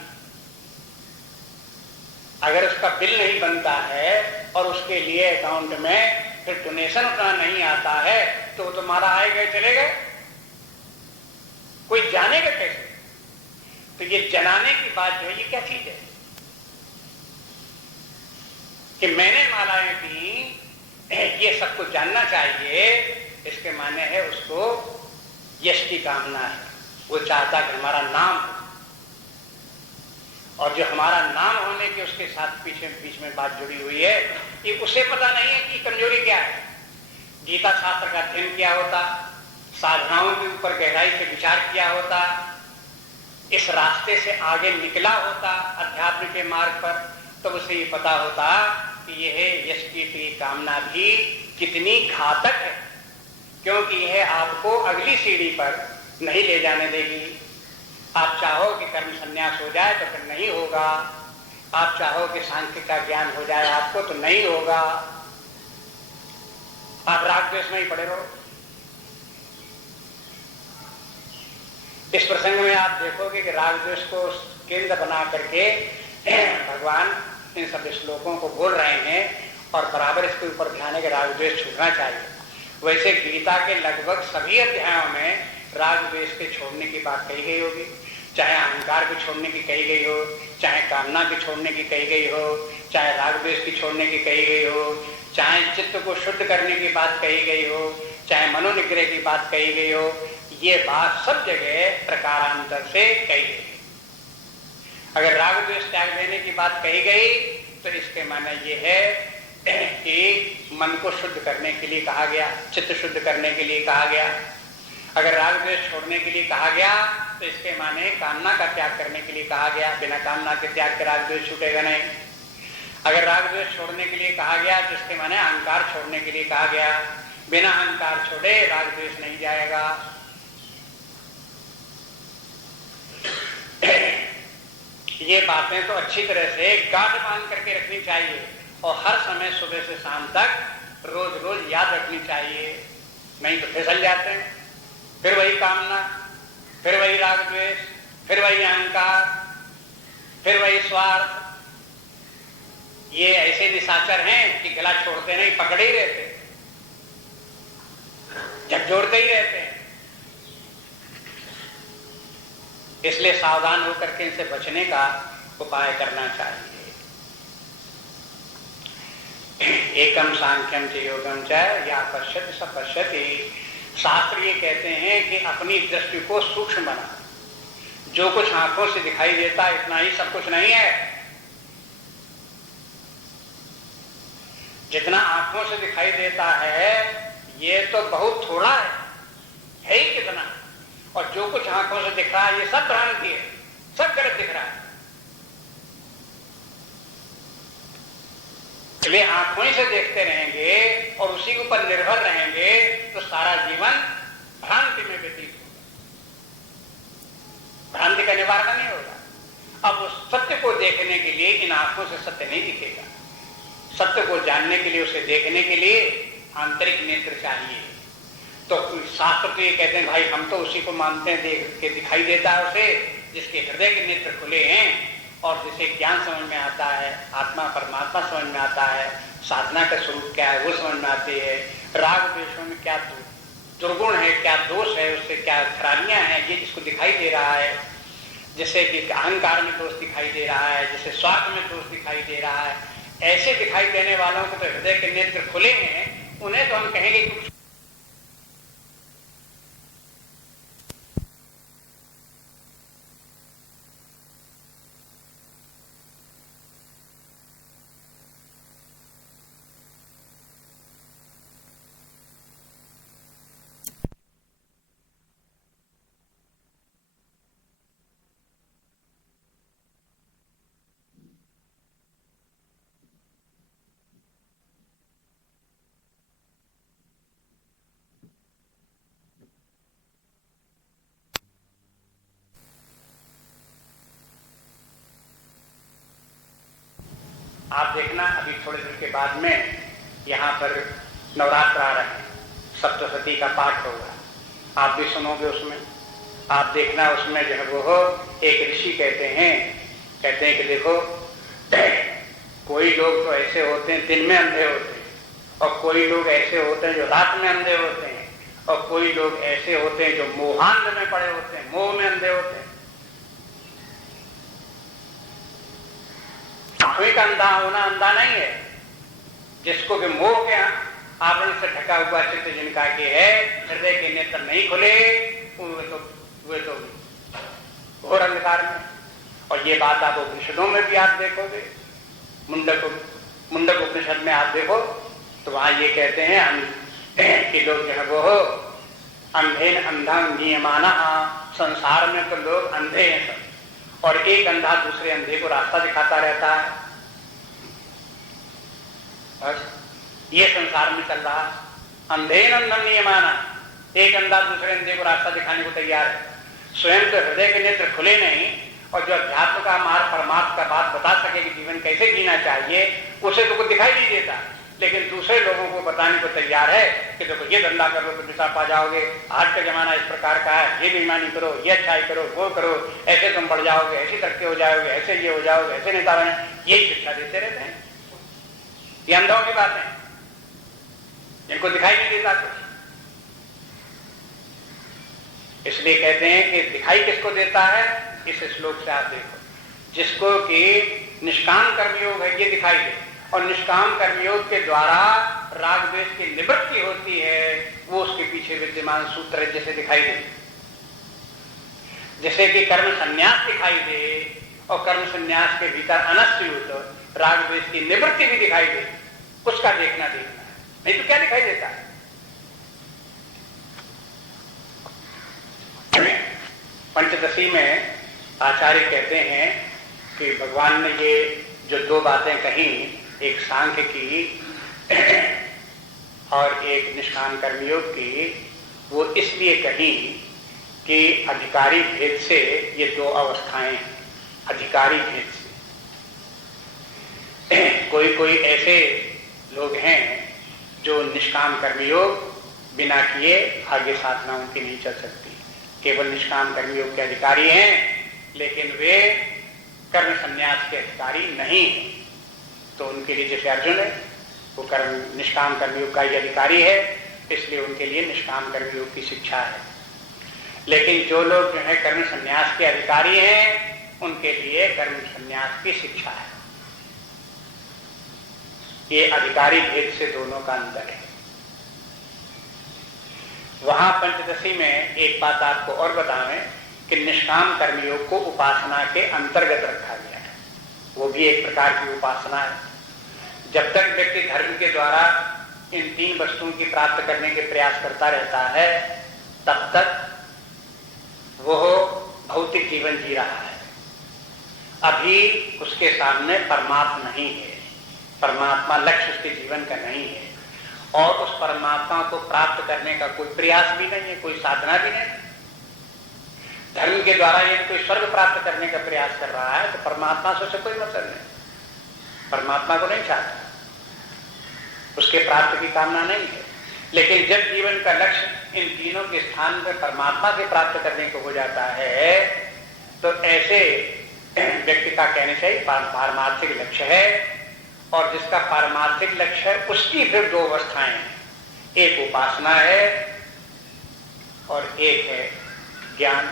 अगर उसका बिल नहीं बनता है और उसके लिए अकाउंट में फिर डोनेशन उतना नहीं आता है तो वो तो माला आए गए चले गए, कोई जानेगा कैसे? तो ये जनाने की बात जो है ये क्या चीज है कि मैंने मालाएं दी, ये सबको जानना चाहिए। इसके माने है उसको यश की कामना है, वो चाहता कि हमारा नाम हो, और जो हमारा नाम होने के उसके साथ बीच में बात जुड़ी हुई है, ये उसे पता नहीं है कि कमजोरी क्या है। गीता शास्त्र का अध्ययन किया होता, साधनाओं के ऊपर गहराई से विचार किया होता, इस रास्ते से आगे निकला होता अध्यात्म के मार्ग पर, तो उसे ये पता होता कि यह यश की कामना भी कितनी घातक है, क्योंकि यह आपको अगली सीढ़ी पर नहीं ले जाने देगी। आप चाहो कि कर्म संन्यास हो जाए तो फिर नहीं होगा, आप चाहो कि सांख्य का ज्ञान हो जाए आपको तो नहीं होगा, आप राग द्वेष में ही पड़े रहो। इस प्रसंग में आप देखोगे कि राग द्वेष को केंद्र बना करके भगवान इन सब श्लोकों को बोल रहे हैं, और बराबर इसके ऊपर ध्यान है कि राग द्वेष छूटना चाहिए। वैसे गीता के लगभग सभी अध्यायों में राग द्वेष के छोड़ने की बात कही गई होगी, चाहे अहंकार को छोड़ने की कही गई हो, चाहे कामना की छोड़ने की कही गई हो, चाहे राग द्वेष की छोड़ने की कही गई हो, चाहे चित्त को शुद्ध करने की बात कही गई हो, चाहे मनोनिग्रह की बात कही गई हो, ये बात सब जगह प्रकारांतर से कही गई। अगर राग द्वेष त्याग देने की बात कही गई तो इसके माने ये है कि मन को शुद्ध करने के लिए कहा गया, चित्त शुद्ध करने के लिए कहा गया। अगर राग द्वेष छोड़ने के लिए कहा गया तो इसके माने कामना का त्याग करने के लिए कहा गया, बिना कामना के त्याग के राग द्वेष छूटेगा नहीं। अगर राग द्वेष छोड़ने के लिए कहा गया तो इसके माने अहंकार छोड़ने के लिए कहा गया, बिना अहंकार छोड़े राग द्वेष नहीं जाएगा। ये बातें तो अच्छी तरह से गाढ़ बांध करके रखनी चाहिए, और हर समय सुबह से शाम तक रोज रोज याद रखनी चाहिए, नहीं तो फिसल जाते हैं। फिर वही कामना, फिर वही राग द्वेष, फिर वही अहंकार, फिर वही स्वार्थ। ये ऐसे निशाचर हैं कि गला छोड़ते नहीं, पकड़े ही रहते, झकझोरते ही रहते हैं। इसलिए सावधान होकर के इनसे बचने का उपाय करना चाहिए। एकम सांख्यम च योगम च या पश्यति स पश्यति। शास्त्र ये कहते हैं कि अपनी दृष्टि को सूक्ष्म बना, जो कुछ आंखों से दिखाई देता इतना ही सब कुछ नहीं है। जितना आंखों से दिखाई देता है ये तो बहुत थोड़ा है ही कितना, और जो कुछ आंखों से दिख रहा है ये सब भ्रांति है, सब गलत दिख रहा है। इसलिए उसी के ऊपर निर्भर रहेंगे तो सारा जीवन भ्रांति में व्यतीत होगा, भ्रांति का निवारण नहीं होगा। अब उस सत्य को देखने के लिए इन आंखों से सत्य नहीं दिखेगा। सत्य को जानने के लिए, उसे देखने के लिए आंतरिक नेत्र चाहिए। तो शास्त्र तो ये कहते हैं भाई हम तो उसी को मानते हैं, देख के दिखाई देता है उसे जिसके हृदय के नेत्र खुले हैं और जिसे ज्ञान समझ में आता है, आत्मा परमात्मा समझ में आता है, साधना का स्वरूप क्या है वो समझ में आती है, राग द्वेषों में क्या दुर्गुण है, क्या दोष है, उससे क्या खराबियां हैं, ये जिसको दिखाई दे रहा है, जैसे कि अहंकार में दोष दिखाई दे रहा है, जैसे स्वार्थ में दोष दिखाई दे रहा है, ऐसे दिखाई देने वालों को तो हृदय के नेत्र खुले हैं, उन्हें तो हम कहेंगे कुछ आप देखना अभी थोड़े दिन के बाद में यहाँ पर नवरात्र आ रहे हैं, सप्तशती का पाठ होगा, आप भी सुनोगे उसमें। आप देखना उसमें जो है वो एक ऋषि कहते हैं कि देखो कोई लोग तो ऐसे होते हैं दिन में अंधे होते हैं, और कोई लोग ऐसे होते हैं जो रात में अंधे होते हैं, और कोई लोग ऐसे होते हैं जो मोहांध में पड़े होते हैं, मोह में अंधे होते हैं। आंखों का अंधा होना अंधा नहीं है, जिसको कि मोह के आवरण से ढका हुआ चित्त जिनका के है, हृदय के नेत्र नहीं खुले, वे तो घोर अंधकार में। और ये बात आप उपनिषदों में भी आप देखोगे, मुंडक उपनिषद में आप देखो तो वहां ये कहते हैं कि लोग जो है वो अंधेन अंधं नियमाना, संसार में तो लोग अंधे हैं सब, और एक अंधा दूसरे अंधे को रास्ता दिखाता रहता है। बस ये संसार में चल रहा, अंधेन अंधं नियमाना, एक अंधा दूसरे अंधे को रास्ता दिखाने को तैयार है। स्वयं तो हृदय के नेत्र खुले नहीं, और जो अध्यात्म का मार्ग परमात्मा का बात बता सके कि जीवन कैसे जीना चाहिए, उसे तो कुछ दिखाई नहीं देता, लेकिन दूसरे लोगों को बताने को तैयार है कि देखो ये धंधा कर लो तो पैसा पा जाओगे, आज का जमाना इस प्रकार का है, ये बेईमानी करो, ये अच्छाई करो, वो करो, ऐसे तुम बढ़ जाओगे, ऐसी तरक्की हो जाओगे, ऐसे ये हो जाओगे, ऐसे नेता बने, यही शिक्षा देते रहते हैं। ये अंधों की बात है, जिनको दिखाई नहीं देता कुछ। इसलिए कहते हैं कि दिखाई किसको देता है, इस श्लोक से आप देखो, जिसको कि निष्काम कर्मयोग है ये दिखाई दे, और निष्काम कर्मयोग के द्वारा राग द्वेष की निवृत्ति होती है, वो उसके पीछे विद्यमान सूत्र जैसे दिखाई दे। जैसे कि कर्म संन्यास दिखाई दे, और कर्म संन्यास के भीतर अनस्यूत राग द्वेष की निवृत्ति भी दिखाई दे, उसका देखना है, नहीं तो क्या दिखाई देता है। पंचदशी में आचार्य कहते हैं कि भगवान ने ये जो दो बातें कही, एक सांख्य की और एक निष्काम कर्मयोग की, वो इसलिए कही कि अधिकारी भेद से ये दो अवस्थाएं, अधिकारी भेद से कोई ऐसे लोग हैं जो निष्काम कर्मयोग बिना किए आगे साधना उनकी नहीं चल सकती, केवल निष्काम कर्मयोग के अधिकारी हैं, लेकिन वे कर्म संन्यास के अधिकारी नहीं हैं। तो उनके लिए जैसे अर्जुन है वो निष्काम कर्मयोग का ही अधिकारी है, इसलिए उनके लिए निष्काम कर्मयोग की शिक्षा है। लेकिन जो लोग जो है कर्म संन्यास के अधिकारी हैं, उनके लिए कर्म संन्यास की शिक्षा है। ये अधिकारी भेद से दोनों का अंतर है। वहां पंचदशी में एक बात आपको और बताएं कि निष्काम कर्मयोग को उपासना के अंतर्गत रखा गया है, वो भी एक प्रकार की उपासना है। जब तक व्यक्ति धर्म के द्वारा इन तीन वस्तुओं की प्राप्त करने के प्रयास करता रहता है, तब तक वो भौतिक जीवन जी रहा है। अभी उसके सामने परमात्मा नहीं है, परमात्मा लक्ष्य उसके जीवन का नहीं है, और उस परमात्मा को प्राप्त करने का कोई प्रयास भी नहीं है, कोई साधना भी नहीं। धर्म के द्वारा यदि कोई स्वर्ग प्राप्त करने का प्रयास कर रहा है तो परमात्मा से उसे कोई मतलब नहीं, परमात्मा को नहीं चाहता, उसके प्राप्त की कामना नहीं है। लेकिन जब जीवन का लक्ष्य इन तीनों के स्थान पर परमात्मा से प्राप्त करने को हो जाता है तो ऐसे व्यक्ति का कहना चाहिए पारमार्थिक लक्ष्य है। और जिसका पारमार्थिक लक्ष्य है उसकी फिर दो अवस्थाएं हैं, एक उपासना है और एक है ज्ञान।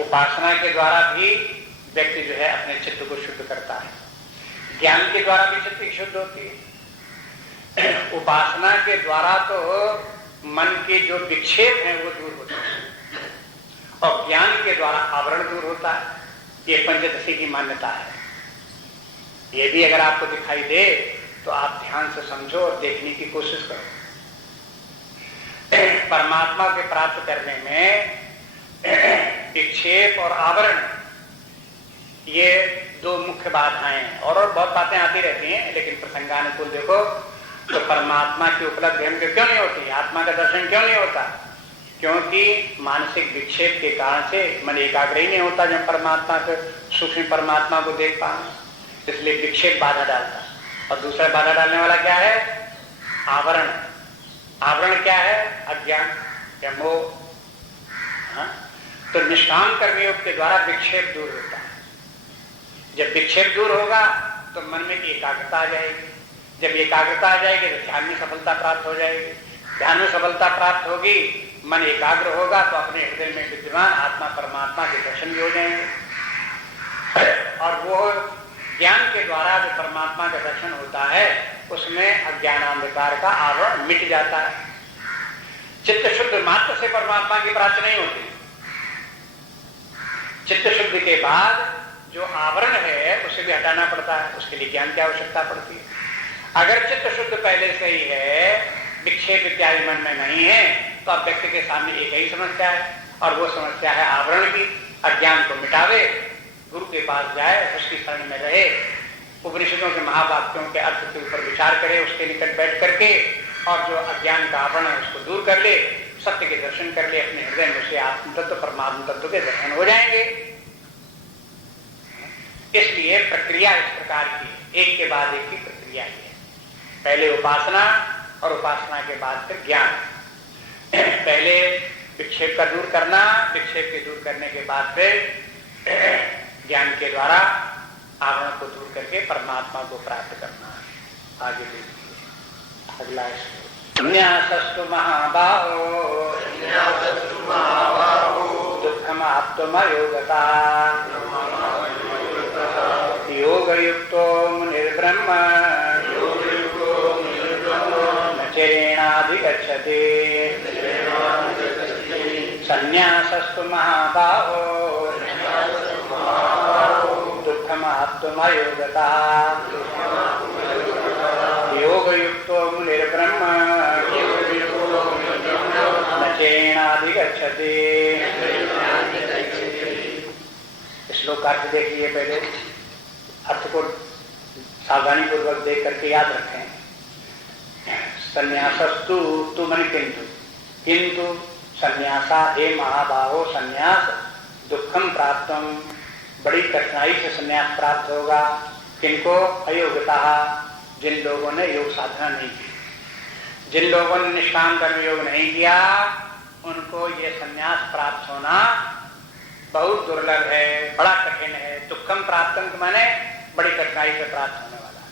उपासना के द्वारा भी व्यक्ति जो है अपने चित्त को शुद्ध करता है, ज्ञान के द्वारा भी चित्त शुद्ध होती है। उपासना के द्वारा तो मन के जो विक्षेप हैं वो दूर होते हैं और ज्ञान के द्वारा आवरण दूर होता है। ये पंचदशी की मान्यता है। ये भी अगर आपको दिखाई दे तो आप ध्यान से समझो और देखने की कोशिश करो। परमात्मा के प्राप्त करने में विक्षेप और आवरण ये दो मुख्य बाधाएं हैं। और बहुत बातें आती रहती हैं, लेकिन प्रसंगानुकूल देखो तो परमात्मा की उपलब्धि हमको क्यों नहीं होती, आत्मा का दर्शन क्यों नहीं होता? क्योंकि मानसिक विक्षेप के कारण से मन एकाग्र ही नहीं होता जब परमात्मा को, सूक्ष्म परमात्मा को देख पाए। इसलिए विक्षेप बाधा डालता। और दूसरा बाधा डालने वाला क्या है? आवरण। आवरण क्या है? अज्ञान या मोह। तो निष्काम कर्मयोग के द्वारा विक्षेप दूर होता है। जब विक्षेप दूर होगा तो मन में एकाग्रता आ जाएगी। जब एकाग्रता आ जाएगी तो ध्यान में सफलता प्राप्त हो जाएगी। ध्यान में सफलता प्राप्त होगी, मन एकाग्र होगा तो अपने हृदय में विद्यमान आत्मा परमात्मा के दर्शन भी हो जाएंगे। और वो ज्ञान के द्वारा जो परमात्मा का दर्शन होता है उसमें अज्ञानांधकार का आवरण मिट जाता है। चित्त शुद्ध मात्र से परमात्मा की प्राप्ति नहीं होती। चित्त शुद्धि के बाद जो आवरण है उसे भी हटाना पड़ता है, उसके लिए ज्ञान की आवश्यकता पड़ती है। अगर चित्त शुद्ध पहले से ही है, विक्षेप इत्यादि मन में नहीं है, तो अब व्यक्ति के सामने एक ही समस्या है और वो समस्या है आवरण की। अज्ञान को मिटावे, गुरु के पास जाए, उसकी शरण में रहे, उपनिषदों के महावाक्यों के अर्थ के ऊपर विचार करे, उसके निकट बैठ करके, और जो अज्ञान का आवरण है उसको दूर कर ले, सत्य के दर्शन कर ले, अपने हृदय में उसे आत्म तत्व परमात्म तत्व के दर्शन हो जाएंगे। इसलिए प्रक्रिया इस प्रकार की, एक के बाद एक की प्रक्रिया है। पहले उपासना और उपासना के बाद फिर ज्ञान। पहले विक्षेप का दूर करना, विक्षेप के दूर करने के बाद फिर ज्ञान के द्वारा आवरण को दूर करके परमात्मा को प्राप्त करना। आगे देखिए अगला संन्यासस्तु महाबाहो दुःखमाप्तुमयोगता योगयुक्तो मुनिर्ब्रह्म न चरेणाधिगच्छति। संन्यासस्तु महाबाहो दुःखमाप्तुमयोगता योगयुक्तो मुनिर्ब्रह्म न चरेणाधिगच्छति। श्लोक का अर्थ देखिए, पहले अर्थ को सावधानी पूर्वक देख करके याद रखें। संन्यासस्तु तु मन किंतु, किंतु संन्यासा हे महाबाहो, संन्यास दुखम प्राप्तम, बड़ी कठिनाई से संन्यास प्राप्त होगा। किनको? अयोग्यता, जिन लोगों ने योग साधना नहीं की, जिन लोगों ने निष्काम कर्म योग नहीं किया, उनको ये संन्यास प्राप्त होना बहुत दुर्लभ है, बड़ा कठिन है। दुखम प्राप्तम माने बड़ी कठिनाई से प्राप्त होने वाला है।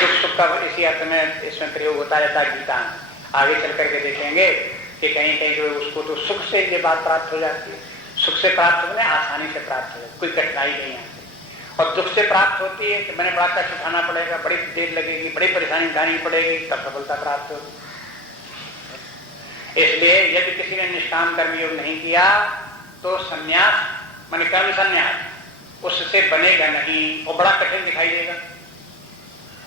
दुख सुख का इसी अर्थ में इसमें प्रयोग होता रहता है गीता में। आगे चल करके देखेंगे कि कहीं कहीं जो उसको तो सुख से ये बात प्राप्त हो जाती है। सुख से प्राप्त होने आसानी से प्राप्त हो जाती, कोई कठिनाई नहीं आती। और दुख से प्राप्त होती है कि मैंने बड़ा कष्ट उठाना पड़ेगा, बड़ी देर लगेगी, बड़ी परेशानी उठानी पड़ेगी, तब सफलता प्राप्त होगी। इसलिए यदि किसी ने निष्काम कर्म योग नहीं किया तो संन्यास माने कर्म संन्यास उससे बनेगा नहीं और बड़ा कठिन दिखाई देगा।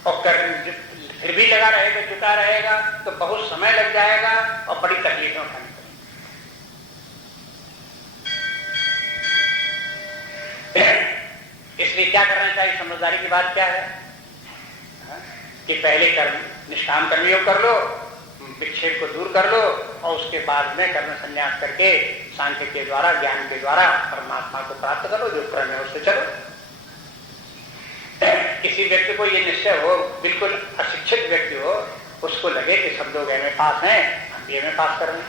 और फिर भी लगा रहेगा, जुटा रहेगा तो बहुत समय लग जाएगा और बड़ी तकलीफें उठानी पड़ेगी। इसलिए क्या करना चाहिए? समझदारी की बात क्या है कि पहले कर्म निष्काम कर्मयोग कर लो, विक्षेप को दूर कर लो और उसके बाद में कर्म संन्यास करके सांख्य के द्वारा, ज्ञान के द्वारा परमात्मा को प्राप्त करो, जो क्रम है उससे चलो। किसी व्यक्ति को ये निश्चय हो, बिल्कुल अशिक्षित व्यक्ति हो, उसको लगे कि सब लोग एमए पास हैं, हम भी एमए पास कर लें,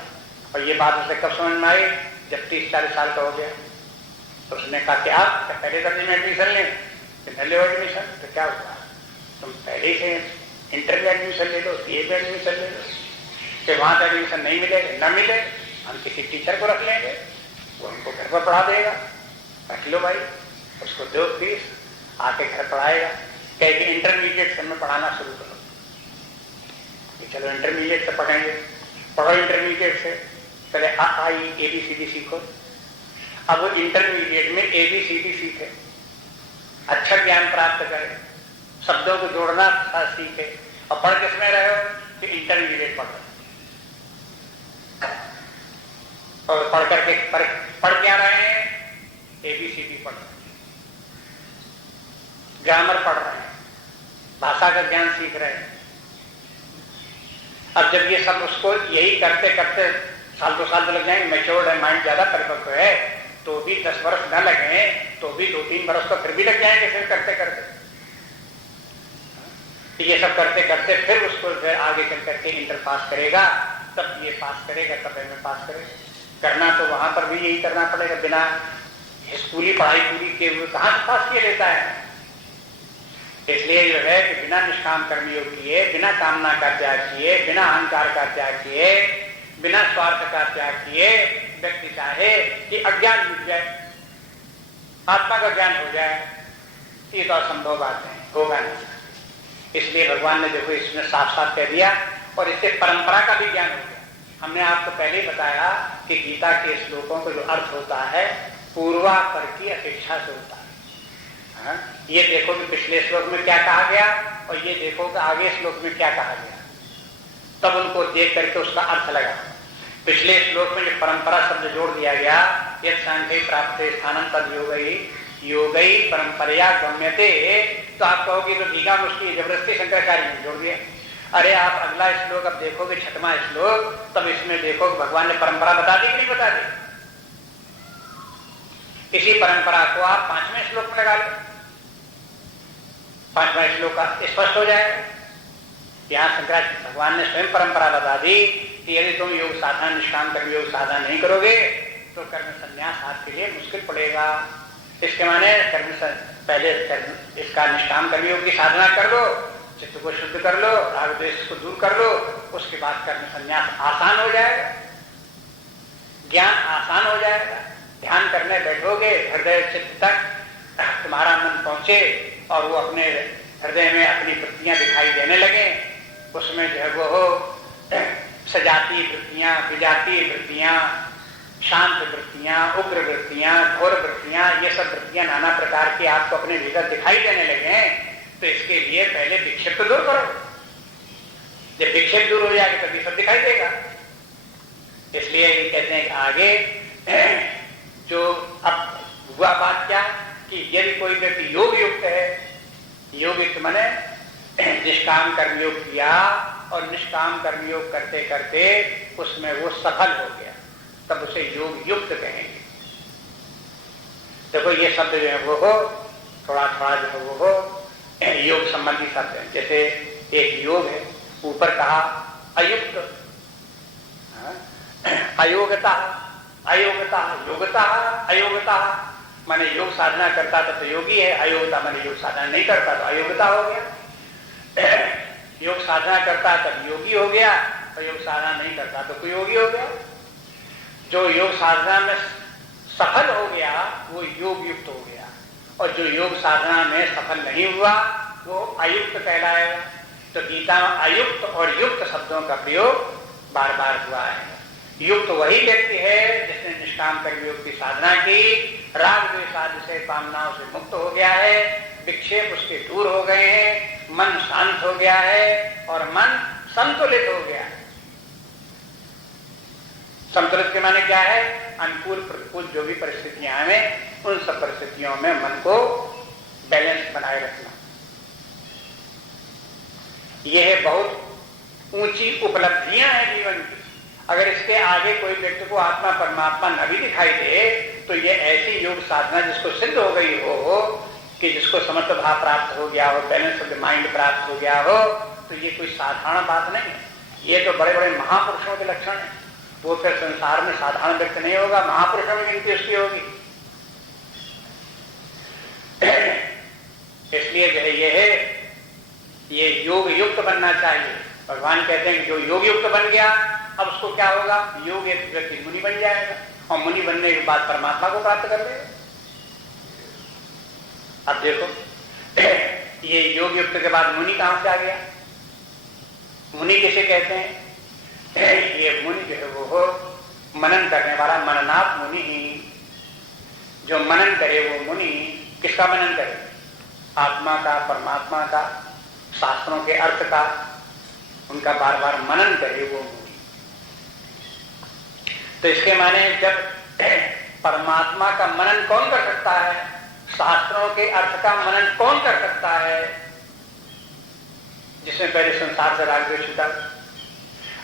और ये बात उसे कब समझ में आई? जब 30-40 साल का हो गया। तो उसने कहा कि आप पहले दर्जे में एडमिशन लें, फिर ले एडमिशन, तो क्या होगा, तुम पहले ही से इंटर में एडमिशन ले लो, सीए में एडमिशन ले लो, फिर वहां से एडमिशन नहीं मिले, न मिले, हम किसी टीचर को रख लेंगे, वो हमको घर पर पढ़ा देगा, रख लो भाई, उसको दो फीस, आके घर पढ़ाएगा। कहे कि इंटरमीडिएट से में पढ़ाना शुरू करो, चलो इंटरमीडिएट से पढ़ेंगे, पढ़ो इंटरमीडिएट से, पहले आई ABCD सीखो। अब वो इंटरमीडिएट में ABCD सीखे, अच्छा ज्ञान प्राप्त करे, शब्दों को जोड़ना सीखे, और पढ़ किसमें रहे हो कि इंटरमीडिएट पढ़, और पढ़ करके पढ़ क्या रहे हैं? ABCD पढ़ रहे हैं, ग्रामर पढ़ रहे हैं, भाषा का ज्ञान सीख रहे हैं। अब जब ये सब उसको यही करते करते साल 2 साल तो लग जाएंगे, मैच्योर्ड है, माइंड ज्यादा परिपक्व है, तो भी 10 वर्ष न लगे, तो भी 2-3 वर्ष तो फिर भी लग जाएंगे, फिर करते करते ये सब करते करते फिर उसको फिर आगे चल करके इंटर पास करेगा, तब ये पास करेगा, तब एमए पास करेगा। करना तो वहां पर भी यही करना पड़ेगा, बिना स्कूली पढ़ाई पूरी किए हुए कहां से पास किए लेता है। इसलिए जो है कि बिना निष्काम कर्मयोग किए, बिना कामना का त्याग किए, बिना अहंकार का त्याग किए, बिना स्वार्थ का त्याग किए व्यक्ति चाहे कि अज्ञान मिट जाए, आत्मा का ज्ञान हो जाए, ये तो असंभव बात है, होगा नहीं। इसलिए भगवान ने देखो इसमें साफ साफ कह दिया, और इससे परंपरा का भी ज्ञान हो गया। हमने आपको पहले ही बताया कि गीता के श्लोकों का जो अर्थ होता है पूर्वापर की अपेक्षा से होता है। ये देखो कि पिछले श्लोक में क्या कहा गया, और ये देखो कि आगे श्लोक में क्या कहा गया, तब उनको देख करके उसका अर्थ लगा। पिछले श्लोक में जो परंपरा शब्द जोड़ दिया गया, यद सांख्य प्राप्त स्थानम तद योगई परंपरा गम्यते, तो आप कहोगे तो भीगा मुश्किल जबरदस्ती शंकराचार्य ने जोड़ दिया। अरे आप अगला श्लोक अब देखोगे, 6वां श्लोक, तब इसमें देखो भगवान ने परंपरा बता दी कि नहीं बता दी। इसी परंपरा को आप 5वें श्लोक में लगा लो, 5वां श्लोक का स्पष्ट हो जाएगा। यहाँ शंकराचार्य भगवान ने स्वयं परंपरा बता दी कि यदि तुम योग साधना, निष्काम कर्मयोग साधना नहीं करोगे तो कर्म संन्यास आपके लिए मुश्किल पड़ेगा। इसके माने पहले इसका निष्काम कर्मयोग की साधना कर लो, चित्त को शुद्ध कर लो, राग द्वेष को दूर कर लो, उसके बाद कर्म संन्यास आसान हो जाएगा, ज्ञान आसान हो जाएगा। ध्यान करने बैठोगे, हृदय चित्त तक तुम्हारा मन पहुंचे और वो अपने हृदय में अपनी वृत्तियां दिखाई देने लगे, उसमें जो है वो हो सजाती वृत्तियां, विजाती वृत्तियां, शांत वृत्तियां, उग्र वृत्तियां, घोर वृत्तियां, ये सब वृत्तियां नाना प्रकार की आपको अपने भीतर दिखाई देने लगे। तो इसके लिए पहले विक्षेप तो दूर करो, जब विक्षेप दूर हो जाएगा तभी सब दिखाई देगा। इसलिए ये कहते हैं कि आगे जो अब हुआ बात क्या कि यदि कोई व्यक्ति योग युक्त है, योग युक्त माने निष्काम कर्मयोग किया और निष्काम कर्मयोग करते करते उसमें वो सफल हो गया, तब उसे योग युक्त कहेंगे। देखो ये शब्द जो है वो हो थोड़ा थोड़ा जो है वो हो योग संबंधी शब्द है। जैसे एक योग है, ऊपर कहा अयुक्त, अयोगता, अयोगता, योगता, अयोगता माने योग साधना करता तो योगी है, अयोगता माने योग साधना नहीं करता तो अयोगता हो गया। योग साधना करता तब योगी हो गया, और योग साधना नहीं करता तो कोई योगी हो गया। जो योग साधना में सफल हो गया वो योग युक्त हो गया, और जो योग साधना में सफल नहीं हुआ वो अयुक्त कहलाएगा। तो गीता में अयुक्त और युक्त शब्दों का प्रयोग बार बार हुआ है। युक्त वही व्यक्ति है जिसने निष्काम कर्मयोग की साधना की, राग द्वेष आदि से कामनाओं से मुक्त हो गया है, विक्षेप उसके दूर हो गए हैं, मन शांत हो गया है और मन संतुलित हो गया है। संतुलित के माने क्या है? अनुकूल प्रतिकूल जो भी परिस्थितियां आए उन सब परिस्थितियों में मन को बैलेंस बनाए रखना। यह है बहुत ऊंची उपलब्धियां हैं जीवन की। अगर इसके आगे कोई व्यक्ति को आत्मा परमात्मा न भी दिखाई दे तो ये ऐसी योग साधना जिसको सिद्ध हो गई हो कि जिसको समर्थ भाव प्राप्त हो गया हो, बैलेंस ऑफ द माइंड प्राप्त हो गया हो, तो ये कोई साधारण बात नहीं है। ये तो बड़े बड़े महापुरुषों के लक्षण है। वो फिर संसार में साधारण व्यक्ति नहीं होगा, महापुरुषों में गिनती उसकी होगी। इसलिए जो है ये योग युक्त बनना चाहिए। भगवान कहते हैं कि जो योग युक्त बन गया अब उसको क्या होगा, योग एक व्यक्ति मुनि बन जाएगा और मुनि बनने के बाद परमात्मा को प्राप्त कर लेगा। अब देखो ये योग युक्त के बाद मुनि कहां से आ गया? मुनि किसे कहते हैं? ये मुनि जो है वो मनन करने वाला, मननात् मुनि ही। जो मनन करे वो मुनि। किसका मनन करे? आत्मा का, परमात्मा का, शास्त्रों के अर्थ का, उनका बार बार मनन करे वो मुनि। तो इसके माने जब परमात्मा का मनन कौन कर सकता है, शास्त्रों के अर्थ का मनन कौन कर सकता है? जिसने पहले संसार से राग द्वेष छूटा।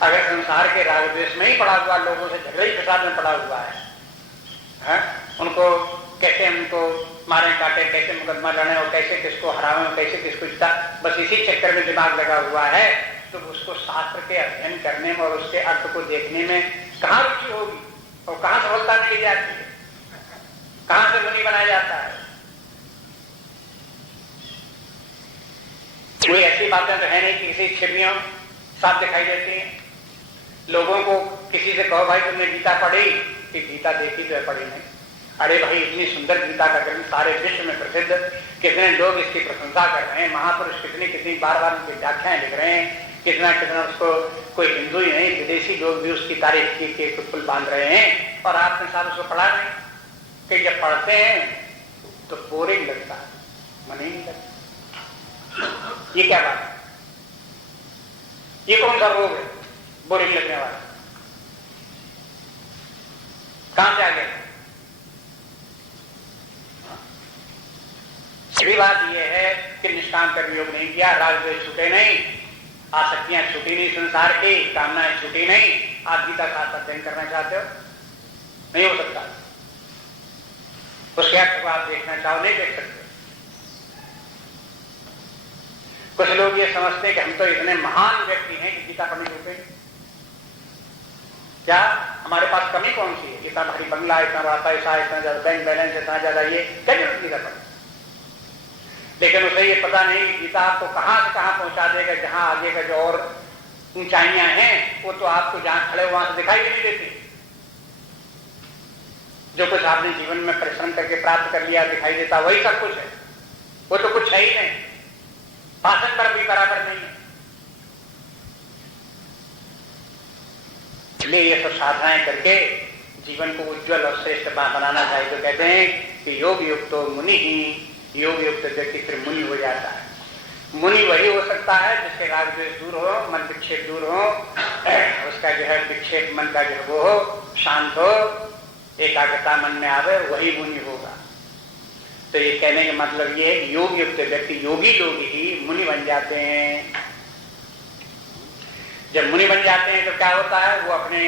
अगर संसार के राग द्वेष में ही पड़ा हुआ, लोगों से झगड़े फसाद में पड़ा हुआ है, उनको कैसे उनको मारे काटे, कैसे मुकदमा लड़े और कैसे किसको हरावे और कैसे किसको जीता, बस इसी चक्कर में दिमाग लगा हुआ है, तो उसको शास्त्र के अध्ययन करने में और उसके अर्थ को देखने में कहां रुचि होगी और कहां सफलता मिली जाती है, कहां से मुनि बनाया जाता है? कोई ऐसी बातें तो है नहीं कि किसी छिपियों साफ दिखाई देती हैं। लोगों को किसी से कहो भाई तुमने गीता पढ़ी, कि गीता देखी तो है, पढ़ी नहीं। अरे भाई इतनी सुंदर गीता का ग्रंथ, सारे विश्व में प्रसिद्ध, कितने लोग इसकी प्रशंसा कर रहे हैं, महापुरुष कितनी बार बार उनकी व्याख्याएं लिख रहे हैं, कितना उसको कोई हिंदू ही नहीं विदेशी लोग भी उसकी तारीफ की पुल बांध रहे हैं, और आपने साहब उसको पढ़ा नहीं। कि जब पढ़ते हैं तो बोरिंग लगता है, मन ही नहीं लगता। ये क्या बात है? ये कौन सा रोग है बोरिंग लगने वाला? कहां से आ गया? सही बात यह है कि निष्काम कर्म योग नहीं किया, राग द्वेष छूटे नहीं, आसक्तियां छूटी नहीं, संसार की कामनाएं छूटी नहीं। आप गीता का अध्ययन करना चाहते हो, नहीं हो सकता। उसके अर्थ को आप देखना चाहो, नहीं देख सकते। कुछ लोग ये समझते हैं कि हम तो इतने महान व्यक्ति हैं कि गीता पढ़नी होगी। क्या हमारे पास कमी कौन सी है? इतना भारी बंगला, इतना बड़ा पैसा, इतना ज्यादा बैंक बैलेंस, इतना ज्यादा ये क्या जरूरत गीता पढ़ने? लेकिन उसे ये पता नहीं कि गीता आपको कहां से कहां पहुंचा देगा, जहां आगे का जो और ऊंचाइयां हैं वो तो आपको जहां खड़े वहां से दिखाई भी नहीं देती। जो कुछ आपने जीवन में परिश्रम करके प्राप्त कर लिया दिखाई देता, वही सब कुछ है। वो तो कुछ है ही नहीं, भाषण पर भी बराबर नहीं है। इसलिए ये सब साधनाएं करके जीवन को उज्जवल और श्रेष्ठ बनाना चाहिए। तो कहते हैं कि योग युक्त तो मुनि ही, योग युक्त व्यक्ति फिर मुनि हो जाता है। मुनि वही हो सकता है जिसके राग द्वेष दूर हो, मन विक्षेप दूर हो, उसका जो है विक्षेप मन का जो वो हो, शांत हो, एकाग्रता मन में आवे, वही मुनि होगा। तो ये कहने का मतलब ये है कि योग युक्त व्यक्ति, योगी लोग ही मुनि बन जाते हैं। जब मुनि बन जाते हैं तो क्या होता है? वो अपने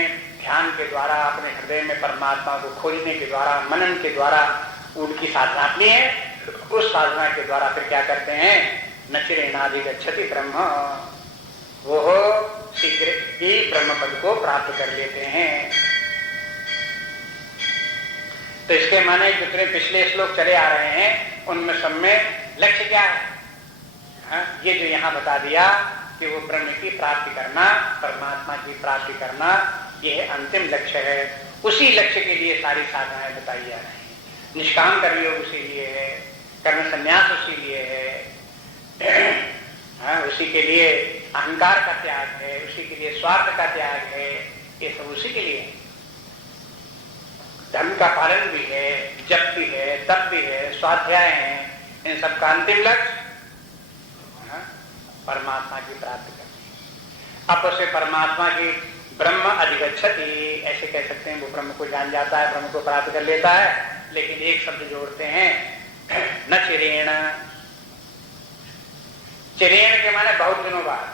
ध्यान के द्वारा, अपने हृदय में परमात्मा को खोजने के द्वारा, मनन के द्वारा उनकी साधना अपनी है। उस साधना के द्वारा फिर क्या करते हैं? नचिरेणादि गच्छति ब्रह्म, वो शीघ्र ही ब्रह्म पद को प्राप्त कर लेते हैं। तो इसके माने जितने पिछले श्लोक चले आ रहे हैं उनमें सब में लक्ष्य क्या है? ये जो यहाँ बता दिया कि वो ब्रह्म की प्राप्ति करना, परमात्मा की प्राप्ति करना, ये अंतिम लक्ष्य है। उसी लक्ष्य के लिए सारी साधनाएं बताई जा रही हैं। निष्काम कर्म योग उसी लिए है, कर्म संन्यास उसी लिए है, उसी के लिए अहंकार का त्याग है, उसी के लिए स्वार्थ का त्याग है, ये सब उसी के लिए है। धर्म का पालन भी है, जप भी है, तप भी है, स्वाध्याय है, इन सब का अंतिम लक्ष्य परमात्मा की प्राप्ति करनी। अब उसे परमात्मा की ब्रह्म अधिगच्छति ऐसे कह सकते हैं। वो ब्रह्म को जान जाता है, ब्रह्म को प्राप्त कर लेता है। लेकिन एक शब्द जोड़ते हैं, न चिरेण। चिरेण के माने बहुत दिनों बाद।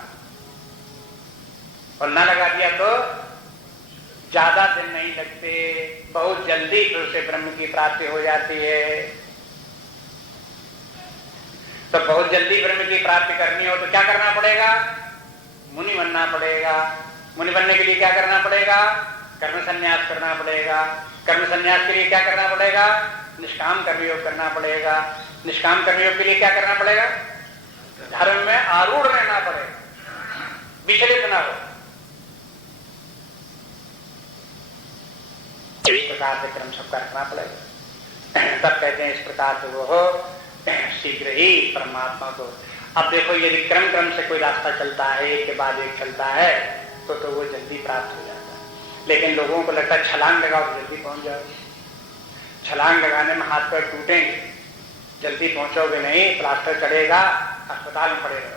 और ना लगा दिया तो ज्यादा दिन नहीं लगते, बहुत जल्दी फिर उसे ब्रह्म की प्राप्ति हो जाती है। तो बहुत जल्दी ब्रह्म की प्राप्ति करनी हो तो क्या करना पड़ेगा? मुनि बनना पड़ेगा। मुनि बनने के लिए क्या करना पड़ेगा? कर्म संन्यास करना पड़ेगा। कर्म संन्यास के लिए क्या करना पड़ेगा? निष्काम कर्मयोग करना पड़ेगा। निष्काम कर्मयोग के लिए क्या करना पड़ेगा? धर्म में आरूढ़ रहना पड़ेगा, विचलित ना हो। इस प्रकार से क्रम सबका रखना पड़ेगा। तब कहते हैं इस प्रकार से वो हो शीघ्र ही परमात्मा को। अब देखो यदि क्रम क्रम से कोई रास्ता चलता है, एक के बाद एक चलता है, तो वो जल्दी प्राप्त हो जाता है। लेकिन लोगों को लगता है छलांग लगाओ तो जल्दी पहुंच जाओ। छलांग लगाने में हाथ पैर टूटेंगे, जल्दी पहुंचोगे नहीं, प्लास्टर चढ़ेगा, अस्पताल में पड़े रहो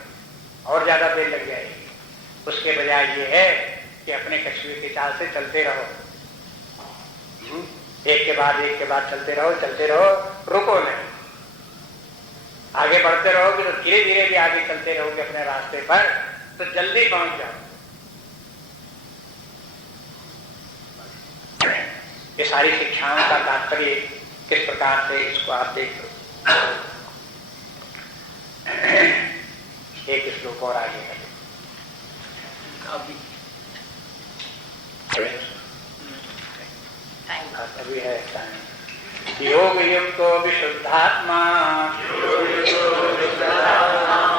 और ज्यादा देर लग जाएगी। उसके बजाय ये है कि अपने कछुए की चाल से चलते रहो, एक के बाद चलते रहो, रुको नहीं। आगे बढ़ते रहोगे तो धीरे धीरे भी आगे चलते रहोगे अपने रास्ते पर, तो जल्दी पहुंच जाओ। ये सारी शिक्षाओं का तात्पर्य किस प्रकार से, इसको आप देख लो। एक श्लोक और आगे है, अभी है टाइम। योग युक्तो विशुद्धात्मा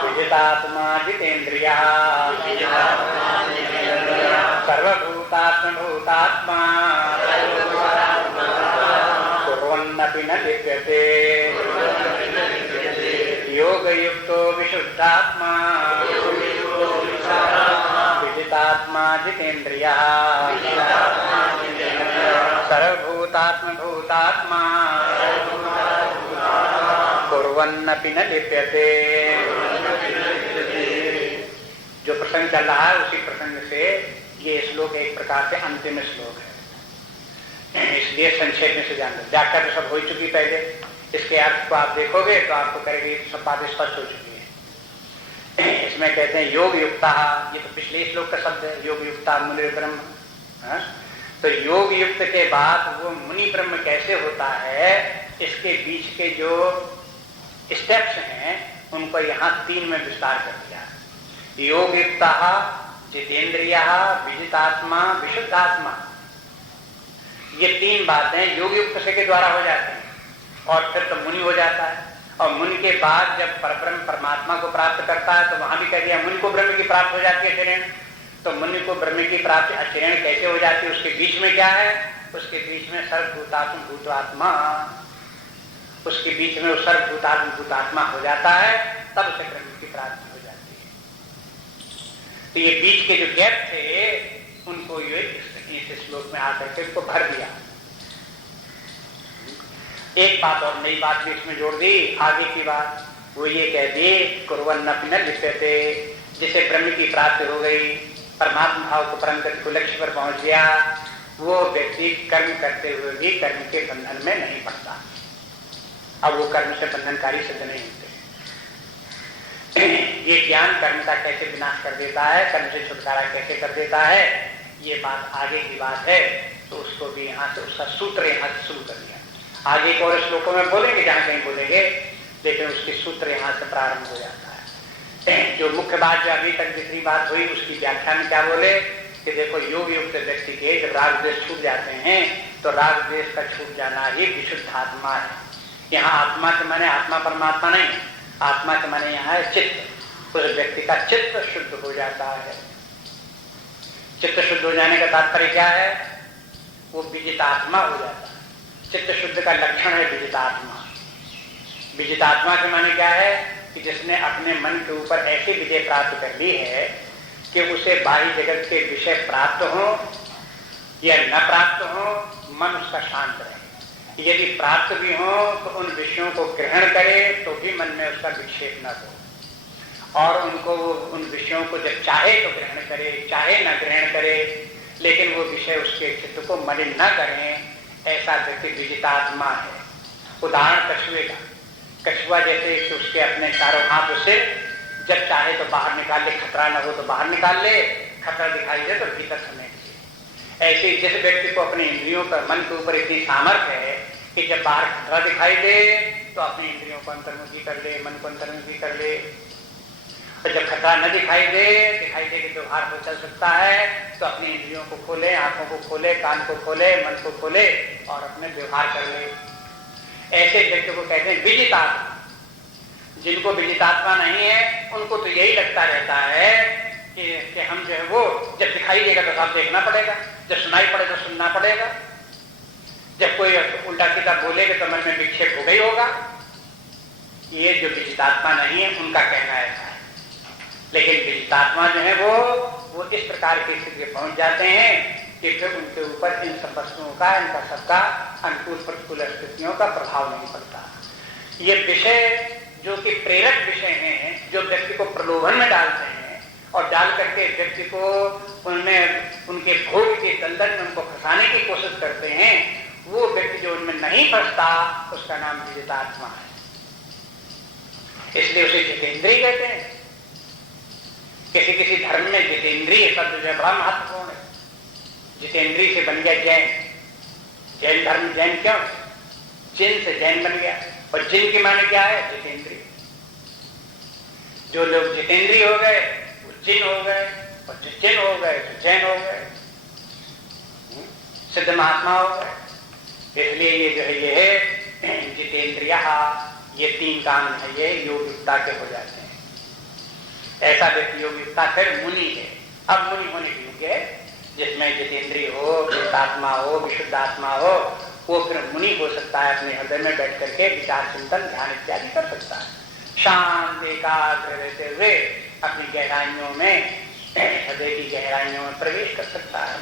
विजितात्मा जितेन्द्रियः सर्वभूतात्म भूतात्मा कुर्वन्नपि न लिप्यते। योग युक्तो विशुद्धात्मा विजितात्मा जितेन्द्रियः सर्वभूतात्म भूतात्मा कुर्वन्नपि न लिप्यते। जो प्रसंग चल रहा है उसी प्रसंग से ये श्लोक एक प्रकार से अंतिम श्लोक है, इसलिए संक्षेप में से जान लो। व्याख्या तो सब हो चुकी पहले, इसके अर्थ को आप देखोगे तो आपको करेगी सब बातें स्पष्ट हो चुकी है। इसमें कहते हैं योग युक्ता, ये तो पिछले श्लोक का शब्द है, योग युक्ता मुनि ब्रह्म। तो योग युक्त के बाद वो मुनि ब्रह्म कैसे होता है, इसके बीच के जो स्टेप्स हैं उनको यहाँ 3 में विस्तार कर दिया। योग युक्ता जितेन्द्रियः विजितात्मा विशुद्धात्मा, ये 3 बातें योग युक्त से के द्वारा हो जाती हैं और फिर तो मुनि हो जाता है। और मुनि के बाद जब परब्रह्म परमात्मा को प्राप्त करता है तो वहां भी कह दिया मुनि को ब्रह्म की प्राप्त हो जाती है अचिरेण। तो मुनि को ब्रह्म की प्राप्ति अचिरेण कैसे हो जाती है? उसके बीच में क्या है? उसके बीच में सर्वभूतात्म भूतात्मा, उसके बीच में वो सर्वभूतात्म भूतात्मा हो जाता है, तब उसे ब्रह्म की प्राप्ति हो जाती है। तो ये बीच के जो गैप थे उनको ये इस श्लोक में आकर के उसको भर दिया। एक बात और नई बात भी इसमें जोड़ दी, आगे की बात वो ये कह दी कुर्वन्नपि न लिप्यते, जिसे ब्रह्म की प्राप्ति हो गई, परमात्मा भाव को परम गति को लक्ष्य पर पहुंच गया, वो व्यक्ति कर्म करते हुए भी कर्म के बंधन में नहीं पड़ता। अब वो कर्म से बंधनकारी सिद्ध नहीं होते। ये ज्ञान कर्म का कैसे विनाश कर देता है, कर्म से छुटकारा कैसे कर देता है, ये बात आगे की बात है। तो उसको भी यहाँ से उसका सूत्र यहाँ से शुरू कर दिया। आगे के और श्लोकों में बोलेंगे जहां कहीं बोलेंगे, लेकिन उसके सूत्र यहाँ से प्रारंभ हो जाता है। जो मुख्य बात जो अभी तक जितनी बात हुई उसकी व्याख्या में क्या बोले कि देखो योग युक्त व्यक्ति के जब राग द्वेष छूट जाते हैं तो राग द्वेष का छूट जाना ही विशुद्ध आत्मा है। यहाँ आत्मा के माने आत्मा परमात्मा नहीं, आत्मा के माने यहाँ है चित्त। उस व्यक्ति का चित्त शुद्ध हो जाता है। चित्त शुद्ध हो जाने का तात्पर्य क्या है? वो विजितात्मा हो जाता है। चित्त शुद्ध का लक्षण है विजितात्मा। विजितात्मा के माने क्या है कि जिसने अपने मन के ऊपर ऐसी विजय प्राप्त कर ली है कि उसे बाह्य जगत के विषय प्राप्त हो या न प्राप्त हो, मन उसका शांत रहे। यदि प्राप्त भी हो तो उन विषयों को ग्रहण करे तो भी मन में उसका विक्षेप न हो, और उनको उन विषयों को जब चाहे तो ग्रहण करे, चाहे न ग्रहण करे, लेकिन वो विषय उसके चित्त को मलिन न करें, ऐसा व्यक्ति विजितात्मा है। उदाहरण कछुए का, कछुआ जैसे कि उसके अपने चारों हाथ से जब चाहे तो बाहर निकाल ले, खतरा न हो तो बाहर निकाल ले, खतरा दिखाई दे तो भीतर समेट ले। ऐसे जिस व्यक्ति को अपने इंद्रियों पर, मन के ऊपर इतनी सामर्थ्य है कि जब बाहर खतरा दिखाई दे तो अपनी इंद्रियों को अंतर्मुखी कर ले, मन को अंतर्मुखी कर ले। और जब खतरा न दिखाई दे कि व्यवहार हो चल सकता है तो अपनी इंद्रियों को खोले, आंखों को खोले, कान को खोले, मन को खोले और अपने व्यवहार कर ले। ऐसे व्यक्ति को कहते हैं विजितात्मा। जिनको विजितात्मा नहीं है उनको तो यही लगता रहता है कि हम जो है वो जब दिखाई देगा तो सब देखना पड़ेगा, जब सुनाई पड़े तो सुनना पड़ेगा, जब कोई उल्टा सीधा बोलेगा तो मन में विक्षेप हो गई होगा। ये जो विजितात्मा नहीं है उनका कहना ऐसा है। लेकिन विजितात्मा जो है वो इस प्रकार की स्थिति पहुंच जाते हैं कि फिर उनके ऊपर इन सब वस्तुओं का, इनका सबका अनुकूल प्रतिकूल स्थितियों का प्रभाव नहीं पड़ता। ये विषय जो कि प्रेरक विषय हैं, जो व्यक्ति को प्रलोभन में डालते हैं और डाल करके व्यक्ति को उनमें उनके भोग के दलदल में उनको फंसाने की कोशिश करते हैं, वो व्यक्ति जो उनमें नहीं फंसता उसका नाम विजितात्मा है। इसलिए उसे जितेंद्रिय कहते हैं। किसी किसी धर्म में जितेंद्रिय शब्द जो है बड़ा महत्वपूर्ण है। जितेंद्रिय से बन गया जैन। जैन धर्म जैन क्यों? जिन से जैन बन गया। और जिन के माने क्या है? जितेंद्रिय। जो लोग जितेंद्रिय हो गए वो जिन हो गए, और जो जिन हो गए तो जैन हो गए, सिद्ध महात्मा हो गए। इसलिए ये जो है ये है जितेंद्रिय। ये तीन काम है, ये योगिकता के हो जाते हैं। ऐसा व्यक्ति योगिकता फिर मुनि है। अब मुनि होने के योग्य है जिसमें जितेंद्रिय हो, विशुद्धात्मा हो, विशुद्धात्मा हो, वो फिर मुनि हो सकता है। अपने हृदय में बैठ करके विचार, चिंतन, ध्यान इत्यादि कर सकता है। शांत एकाग्र रहते हुए अपनी गहराइयों में, हृदय की गहराइयों में प्रवेश कर सकता है।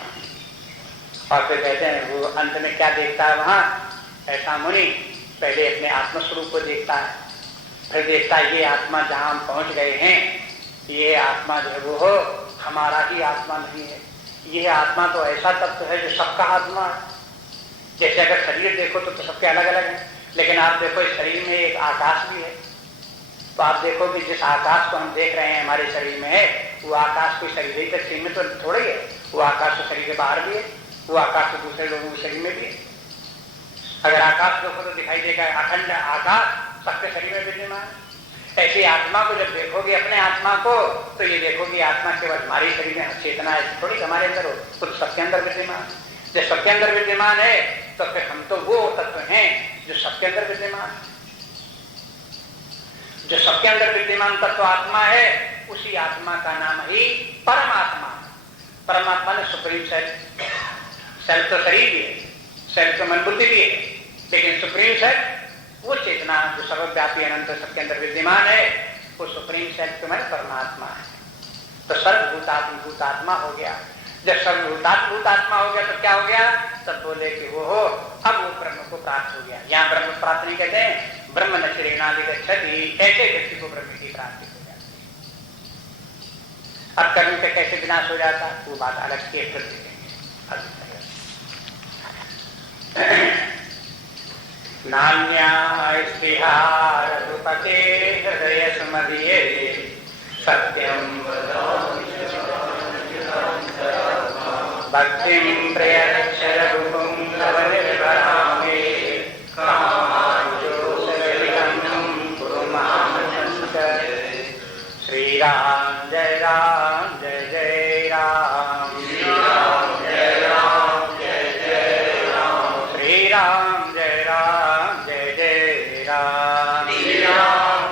और फिर कहते हैं वो अंत में क्या देखता है वहां? ऐसा मुनि पहले अपने आत्मस्वरूप को देखता है, फिर देखता है ये आत्मा जहां हम पहुंच गए हैं, ये आत्मा जो है वो हमारा ही आत्मा नहीं है। ये आत्मा तो ऐसा तत्व है जो सबका आत्मा है। जैसे अगर शरीर देखो तो सबके अलग अलग है, लेकिन आप देखो इस शरीर में एक आकाश भी है। तो आप देखो कि जिस आकाश को हम देख रहे हैं हमारे शरीर में है, वो आकाश कोई शरीर ही तक सीमित तो थोड़ी है। वो आकाश तो शरीर के बाहर भी है, वो आकाश तो दूसरे लोगों के शरीर में भी है। अगर आकाश देखो तो दिखाई देगा अखंड आकाश सबके शरीर में विद्यमान है। ऐसी आत्मा को जब देखोगे, अपने आत्मा को, तो ये देखोगे आत्मा केवल हमारे शरीर में चेतना है थोड़ी हमारे अंदर हो, तो सबके अंदर विद्यमान। जब सबके अंदर विद्यमान है तो फिर हम तो वो तत्व हैं जो सबके अंदर विद्यमान है। जो सबके अंदर विद्यमान तत्व आत्मा है, उसी आत्मा का नाम ही परमात्मा। परमात्मा ने सुप्रीम सेल्फ। सेल्फ तो शरीर भी है, सेल्फ तो मन बुद्धि भी है, लेकिन सुप्रीम सेल्फ वो चेतना जो सर्वव्यापी अनंत सबके अंदर विद्यमान है, वो सुप्रीम सेल्फ में परमात्मा है। तो सर्वभूतात्मा हो गया। जब सर्वभूतात्मा हो गया तो क्या हो गया? तब बोले कि वो हो, अब वो ब्रह्म को प्राप्त हो गया। यहाँ ब्रह्म प्राप्त नहीं कहते हैं, ब्रह्म न शरीराधिगच्छति, ऐसे व्यक्ति को ब्रह्म की प्राप्ति हो जाती है। अब कर्म से कैसे विनाश हो जाता है वो बात अलग के फिर देखेंगे। नान्या स्पृहा रघुपते हृदय सुमदीये सत्यं भक्तिं प्रयच्छ रघुपुं तव निर्भरामि कामाञ्जो सलिलं कुरु मां श्री राम जय राम जय जय राम। श्री राम जय राम जय जय राम। श्री राम जय राम जय जय राम। श्री राम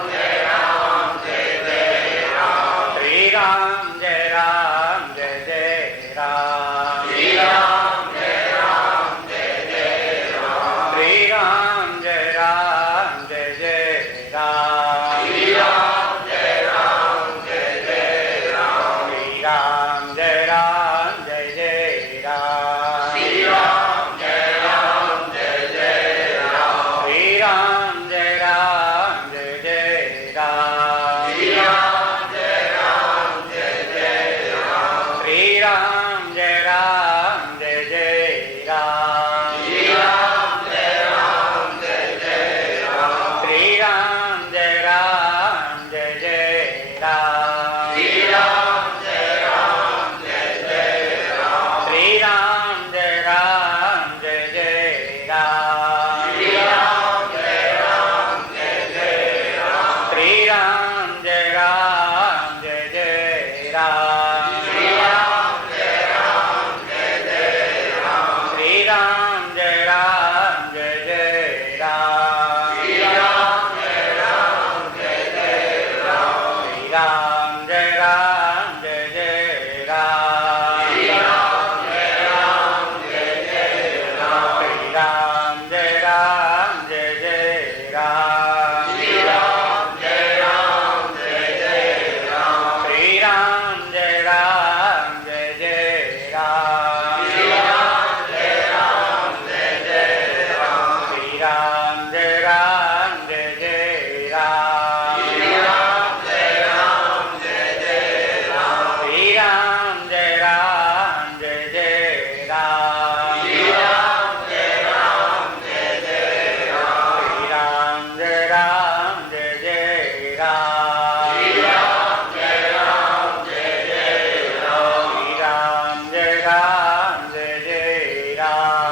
जय राम जय जय राम। श्री राम जय राम जय जय राम। श्री राम जय राम जय जय राम। श्री राम जय राम जय जय राम। श्री राम जय राम जय जय राम। श्री राम जय राम जय जय राम। श्री राम जय राम जय जय राम। श्री राम जय राम जय जय राम। श्री राम जय राम जय जय राम। श्री राम जय राम जय जय राम। श्री राम जय राम जय जय राम। श्री राम जय राम जय जय राम। श्री राम जय राम जय विद्या